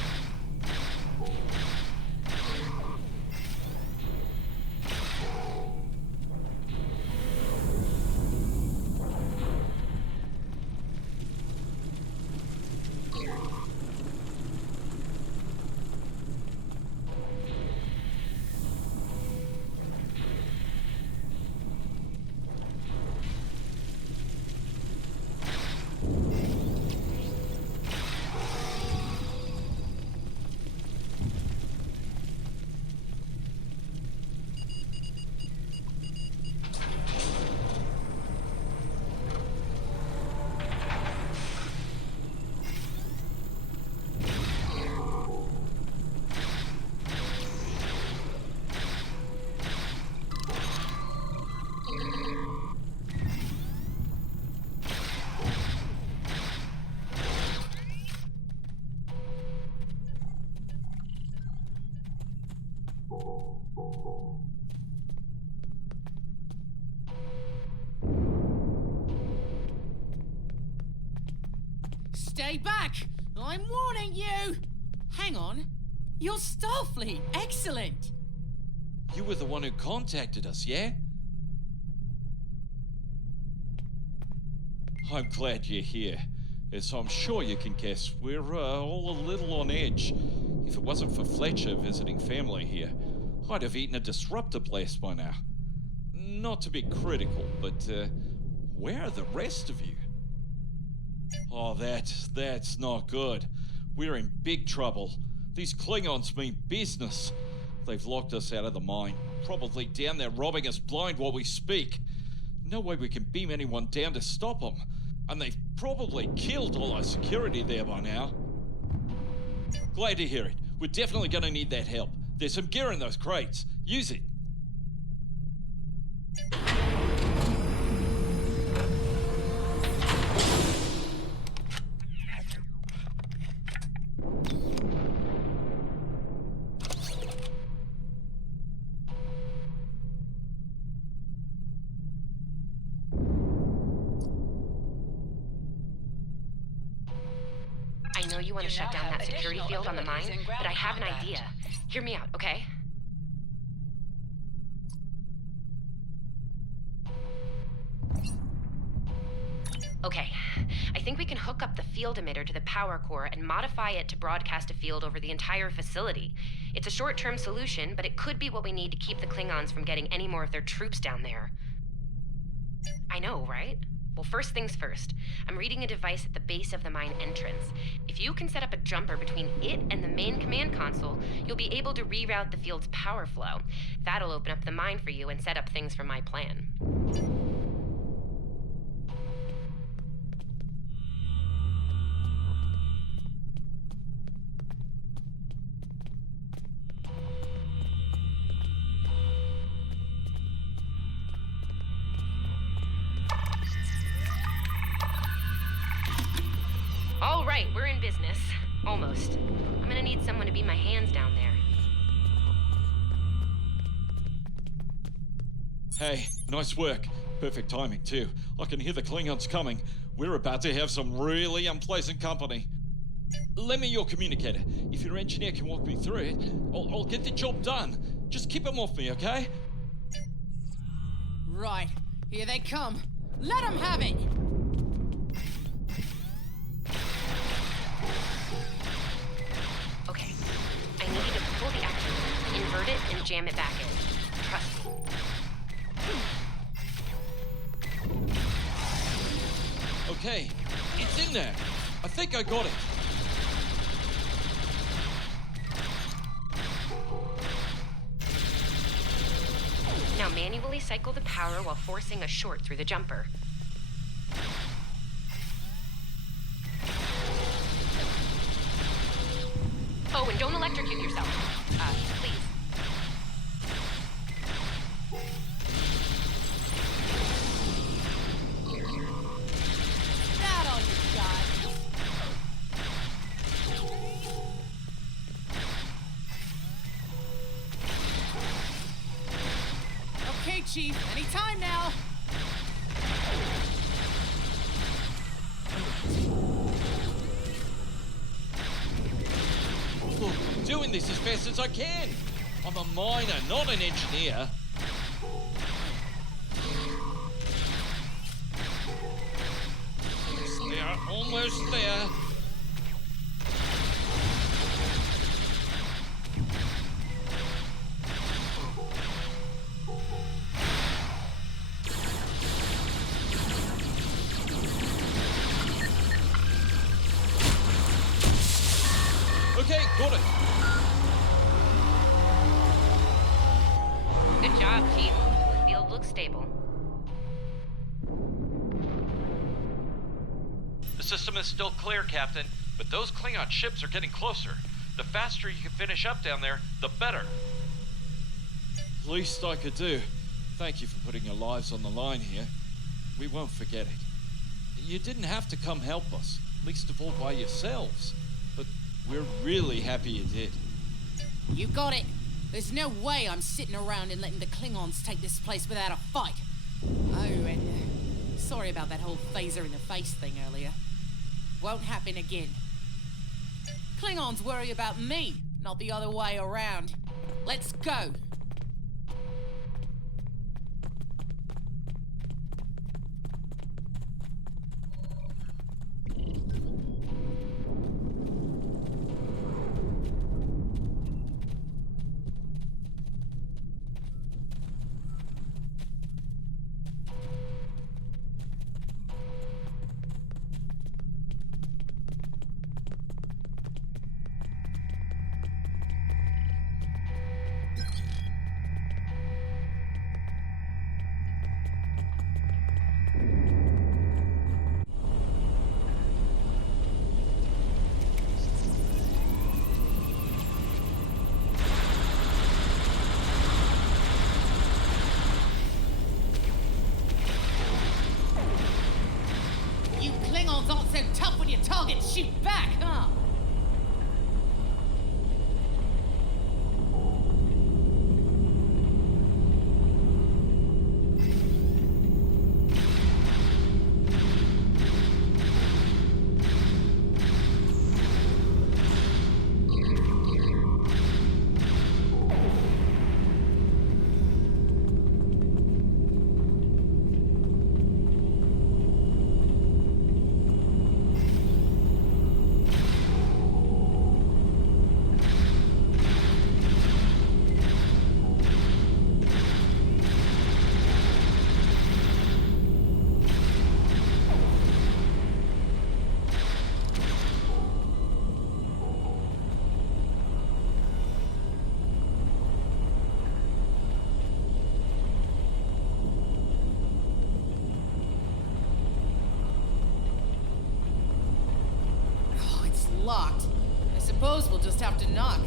Stay back! I'm warning you! Hang on. You're Starfleet. Excellent! You were the one who contacted us, yeah? I'm glad you're here. As I'm sure you can guess, we're all a little on edge. If it wasn't for Fletcher visiting family here, I'd have eaten a disruptor blast by now. Not to be critical, but where are the rest of you? Oh, that's not good. We're in big trouble. These Klingons mean business. They've locked us out of the mine, probably down there robbing us blind while we speak. No way we can beam anyone down to stop them. And they've probably killed all our security there by now. Glad to hear it. We're definitely gonna need that help. There's some gear in those crates. Use it. I know you want to shut down that security field on the mine, but I have an idea. Hear me out, okay? Okay, I think we can hook up the field emitter to the power core and modify it to broadcast a field over the entire facility. It's a short-term solution, but it could be what we need to keep the Klingons from getting any more of their troops down there. I know, right? Well, first things first. I'm reading a device at the base of the mine entrance. If you can set up a jumper between it and the main command console, you'll be able to reroute the field's power flow. That'll open up the mine for you and set up things for my plan. All right, we're in business. Almost. I'm gonna need someone to be my hands down there. Hey, nice work. Perfect timing, too. I can hear the Klingons coming. We're about to have some really unpleasant company. Lend me your communicator. If your engineer can walk me through it, I'll get the job done. Just keep them off me, okay? Right. Here they come. Let them have it! Okay. I need you to pull the actuator, invert it, and jam it back in. Trust me. Okay, it's in there. I think I got it. Now manually cycle the power while forcing a short through the jumper. Oh, and don't electrocute yourself. Please. That all you got? Okay, Chief. Anytime now. Look, I'm doing this as fast as I can. I'm a miner, not an engineer. Almost there, almost there. Okay, got it. Good job, Chief. The field looks stable. The system is still clear, Captain, but those Klingon ships are getting closer. The faster you can finish up down there, the better. Least I could do. Thank you for putting your lives on the line here. We won't forget it. You didn't have to come help us, least of all by yourselves. But we're really happy you did. You got it. There's no way I'm sitting around and letting the Klingons take this place without a fight. Oh, and sorry about that whole phaser in the face thing earlier. Won't happen again. Klingons worry about me, not the other way around. Let's go. Aren't so tough when your targets shoot back, huh? Locked. I suppose we'll just have to knock.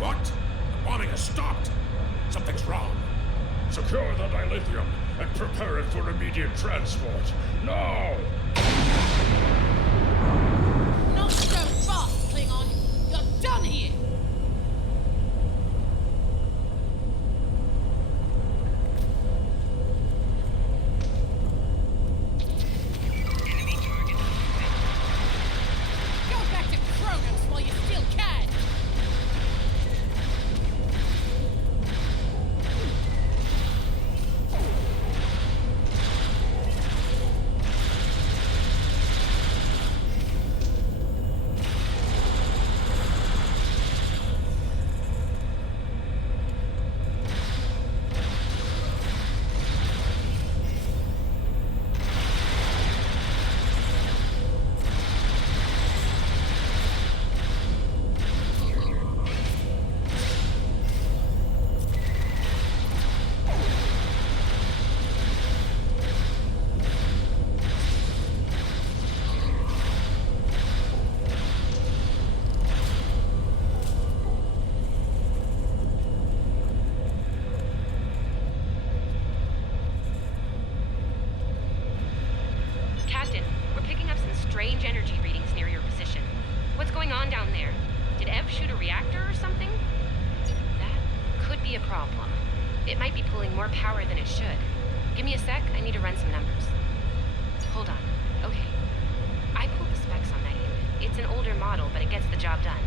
What? The bombing has stopped. Something's wrong. Secure the dilithium and prepare it for immediate transport. Now! Not so fast, Klingon. You're done here. offshoot a reactor or something? That could be a problem. It might be pulling more power than it should. Give me a sec, I need to run some numbers. Hold on. Okay. I pulled the specs on that unit. It's an older model, but it gets the job done.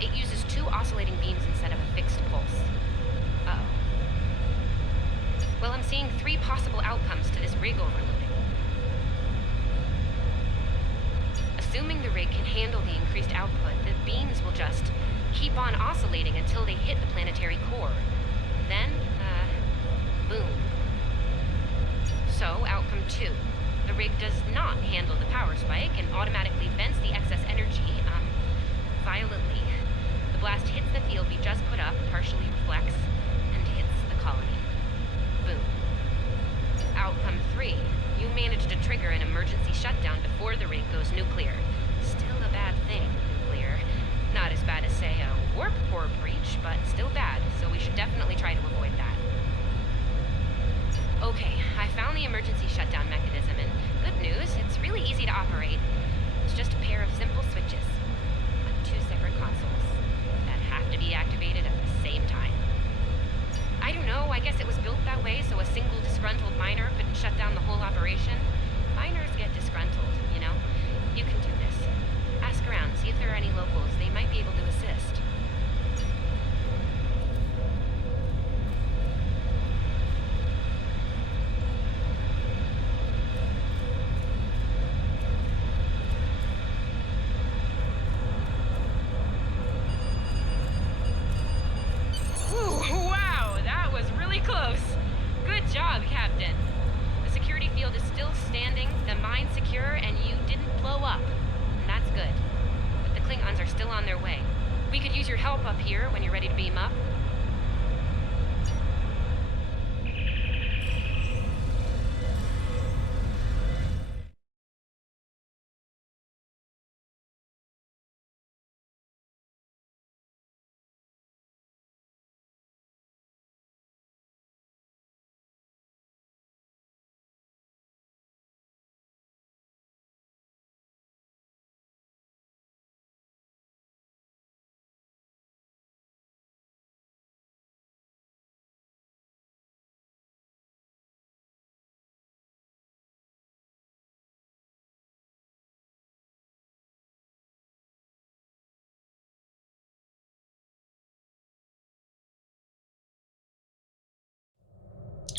It uses 2 oscillating beams instead of a fixed pulse. Uh-oh. Well, I'm seeing 3 possible outcomes to this rig overloading. Assuming the rig can handle the increased output, the beams will just keep on oscillating until they hit the planetary core. Then, boom. So, outcome 2. The rig does not handle the power spike and automatically vents the excess energy, violently. The blast hits the field we just put up, partially reflects, and hits the colony. Boom. Outcome 3. You managed to trigger an emergency shutdown before the rig goes nuclear. Still a bad thing, nuclear. Not as bad as, say, a warp core breach, but still bad, so we should definitely try to avoid that. Okay, I found the emergency shutdown mechanism, and good news, it's really easy to operate. It's just a pair of simple switches on 2 separate consoles that have to be activated at the same time. I don't know, I guess it was built that way so a single disgruntled miner couldn't shut down the whole operation. Miners get disgruntled, you know? You can do this. Ask around, see if there are any locals. They might be able to assist. Wow, that was really close. Good job, Captain. The security field is still standing, the mine's secure, and you didn't blow up. And that's good. But the Klingons are still on their way. We could use your help up here when you're ready to beam up.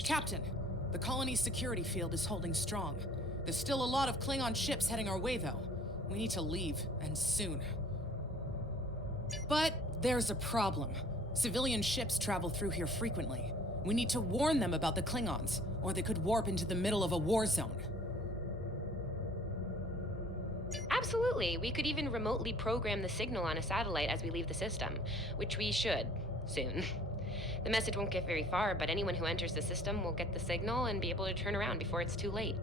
Captain, the colony's security field is holding strong. There's still a lot of Klingon ships heading our way, though. We need to leave, and soon. But there's a problem. Civilian ships travel through here frequently. We need to warn them about the Klingons, or they could warp into the middle of a war zone. Absolutely. We could even remotely program the signal on a satellite as we leave the system, which we should, soon. The message won't get very far, but anyone who enters the system will get the signal and be able to turn around before it's too late.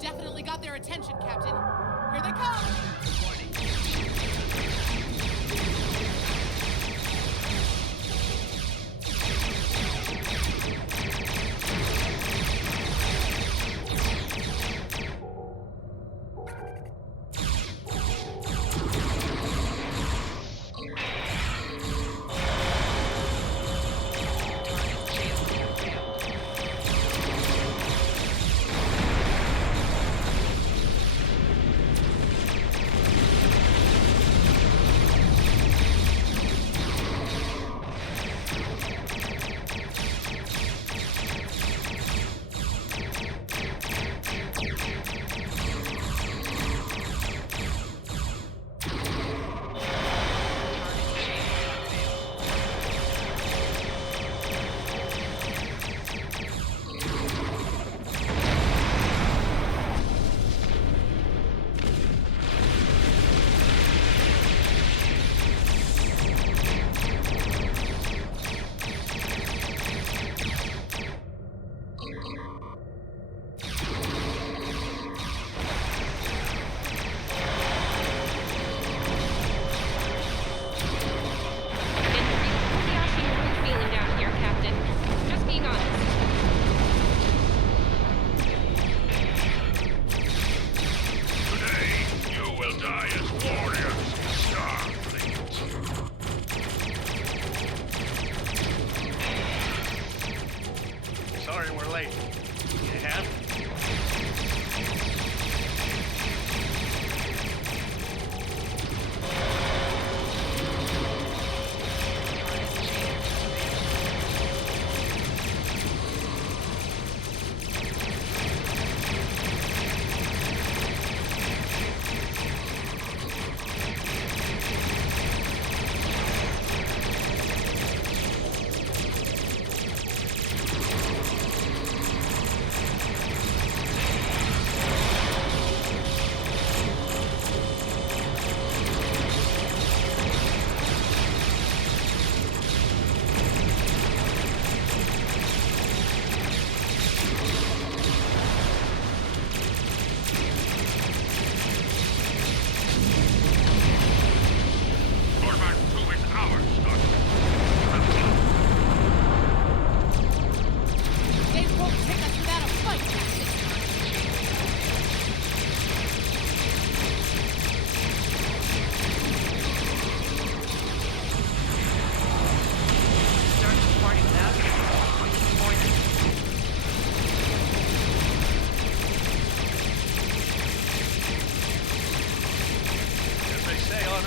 Definitely got their attention, Captain. Here they come!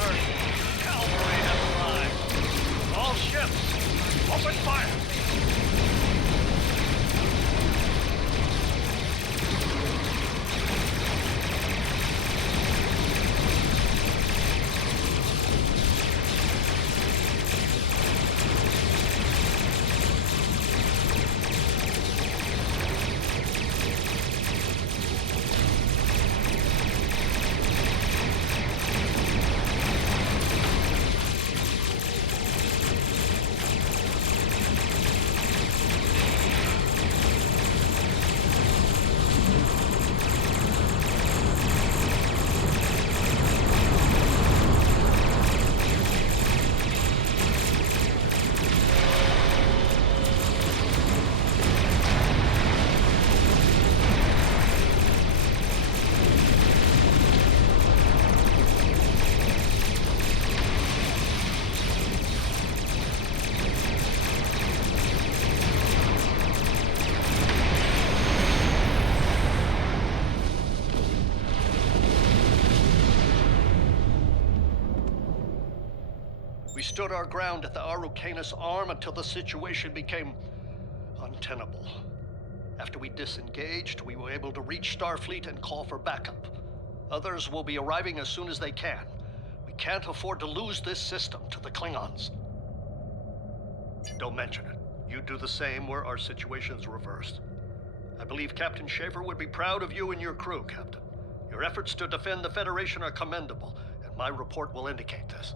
sir. Cavalry has arrived. All ships, open fire! We stood our ground at the Araucanus Arm until the situation became untenable. After we disengaged, we were able to reach Starfleet and call for backup. Others will be arriving as soon as they can. We can't afford to lose this system to the Klingons. Don't mention it. You do the same where our situation's reversed. I believe Captain Schaefer would be proud of you and your crew, Captain. Your efforts to defend the Federation are commendable, and my report will indicate this.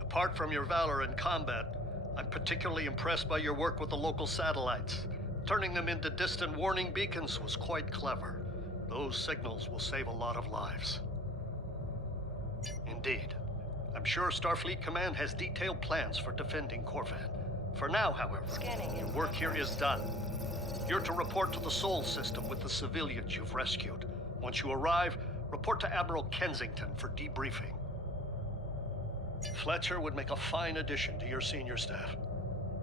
Apart from your valor in combat, I'm particularly impressed by your work with the local satellites. Turning them into distant warning beacons was quite clever. Those signals will save a lot of lives. Indeed. I'm sure Starfleet Command has detailed plans for defending Corven. For now, however, your work here is done. You're to report to the Sol system with the civilians you've rescued. Once you arrive, report to Admiral Kensington for debriefing. Fletcher would make a fine addition to your senior staff.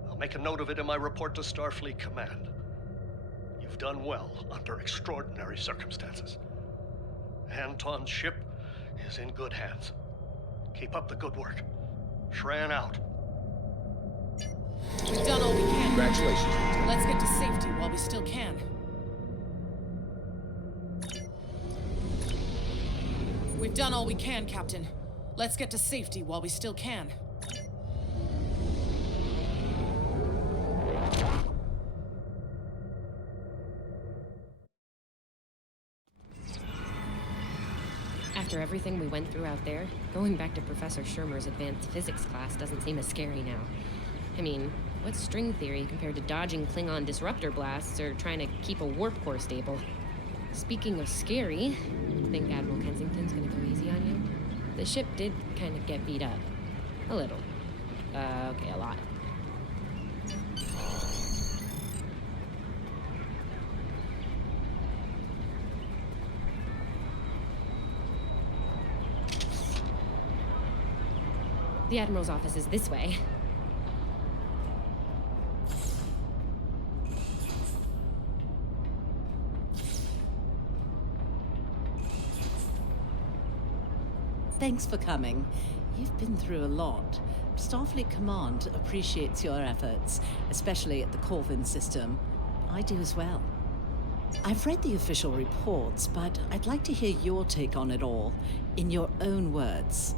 I'll make a note of it in my report to Starfleet Command. You've done well under extraordinary circumstances. Anton's ship is in good hands. Keep up the good work. Shran out. We've done all we can. Congratulations. Let's get to safety while we still can. We've done all we can, Captain. Let's get to safety while we still can. After everything we went through out there, going back to Professor Shermer's advanced physics class doesn't seem as scary now. I mean, what's string theory compared to dodging Klingon disruptor blasts or trying to keep a warp core stable? Speaking of scary, think Admiral Kensington's gonna go easy on you? The ship did kind of get beat up. A little. Okay, a lot. The Admiral's office is this way. Thanks for coming. You've been through a lot. Starfleet Command appreciates your efforts, especially at the Corven system. I do as well. I've read the official reports, but I'd like to hear your take on it all, in your own words.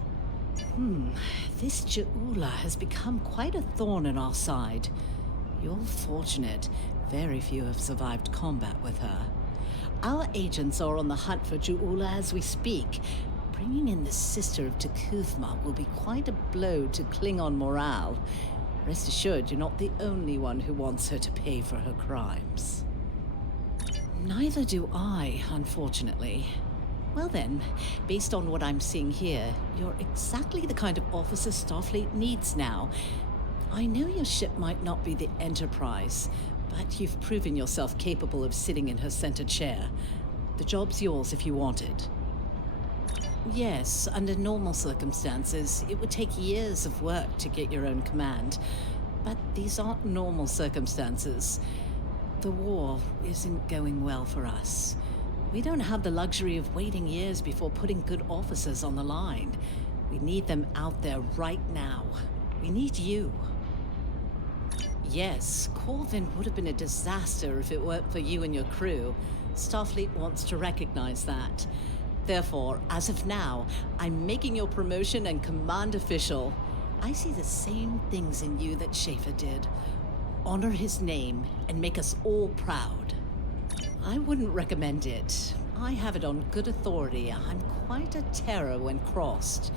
This Ju'ula has become quite a thorn in our side. You're fortunate. Very few have survived combat with her. Our agents are on the hunt for Ju'ula as we speak. Bringing in the sister of T'Kuthma will be quite a blow to Klingon morale. Rest assured, you're not the only one who wants her to pay for her crimes. Neither do I, unfortunately. Well then, based on what I'm seeing here, you're exactly the kind of officer Starfleet needs now. I know your ship might not be the Enterprise, but you've proven yourself capable of sitting in her center chair. The job's yours if you want it. Yes, under normal circumstances, it would take years of work to get your own command. But these aren't normal circumstances. The war isn't going well for us. We don't have the luxury of waiting years before putting good officers on the line. We need them out there right now. We need you. Yes, Corven would have been a disaster if it weren't for you and your crew. Starfleet wants to recognize that. Therefore, as of now, I'm making your promotion and command official. I see the same things in you that Schaefer did. Honor his name and make us all proud. I wouldn't recommend it. I have it on good authority. I'm quite a terror when crossed.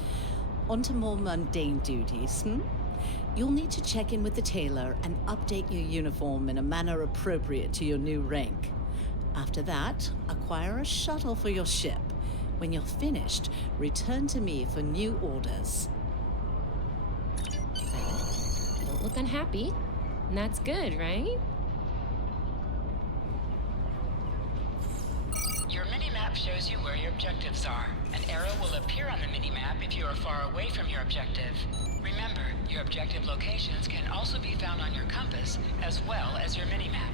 On to more mundane duties, You'll need to check in with the tailor and update your uniform in a manner appropriate to your new rank. After that, acquire a shuttle for your ship. When you're finished, return to me for new orders. Don't look unhappy. And that's good, right? Your mini-map shows you where your objectives are. An arrow will appear on the mini-map if you are far away from your objective. Remember, your objective locations can also be found on your compass as well as your mini-map.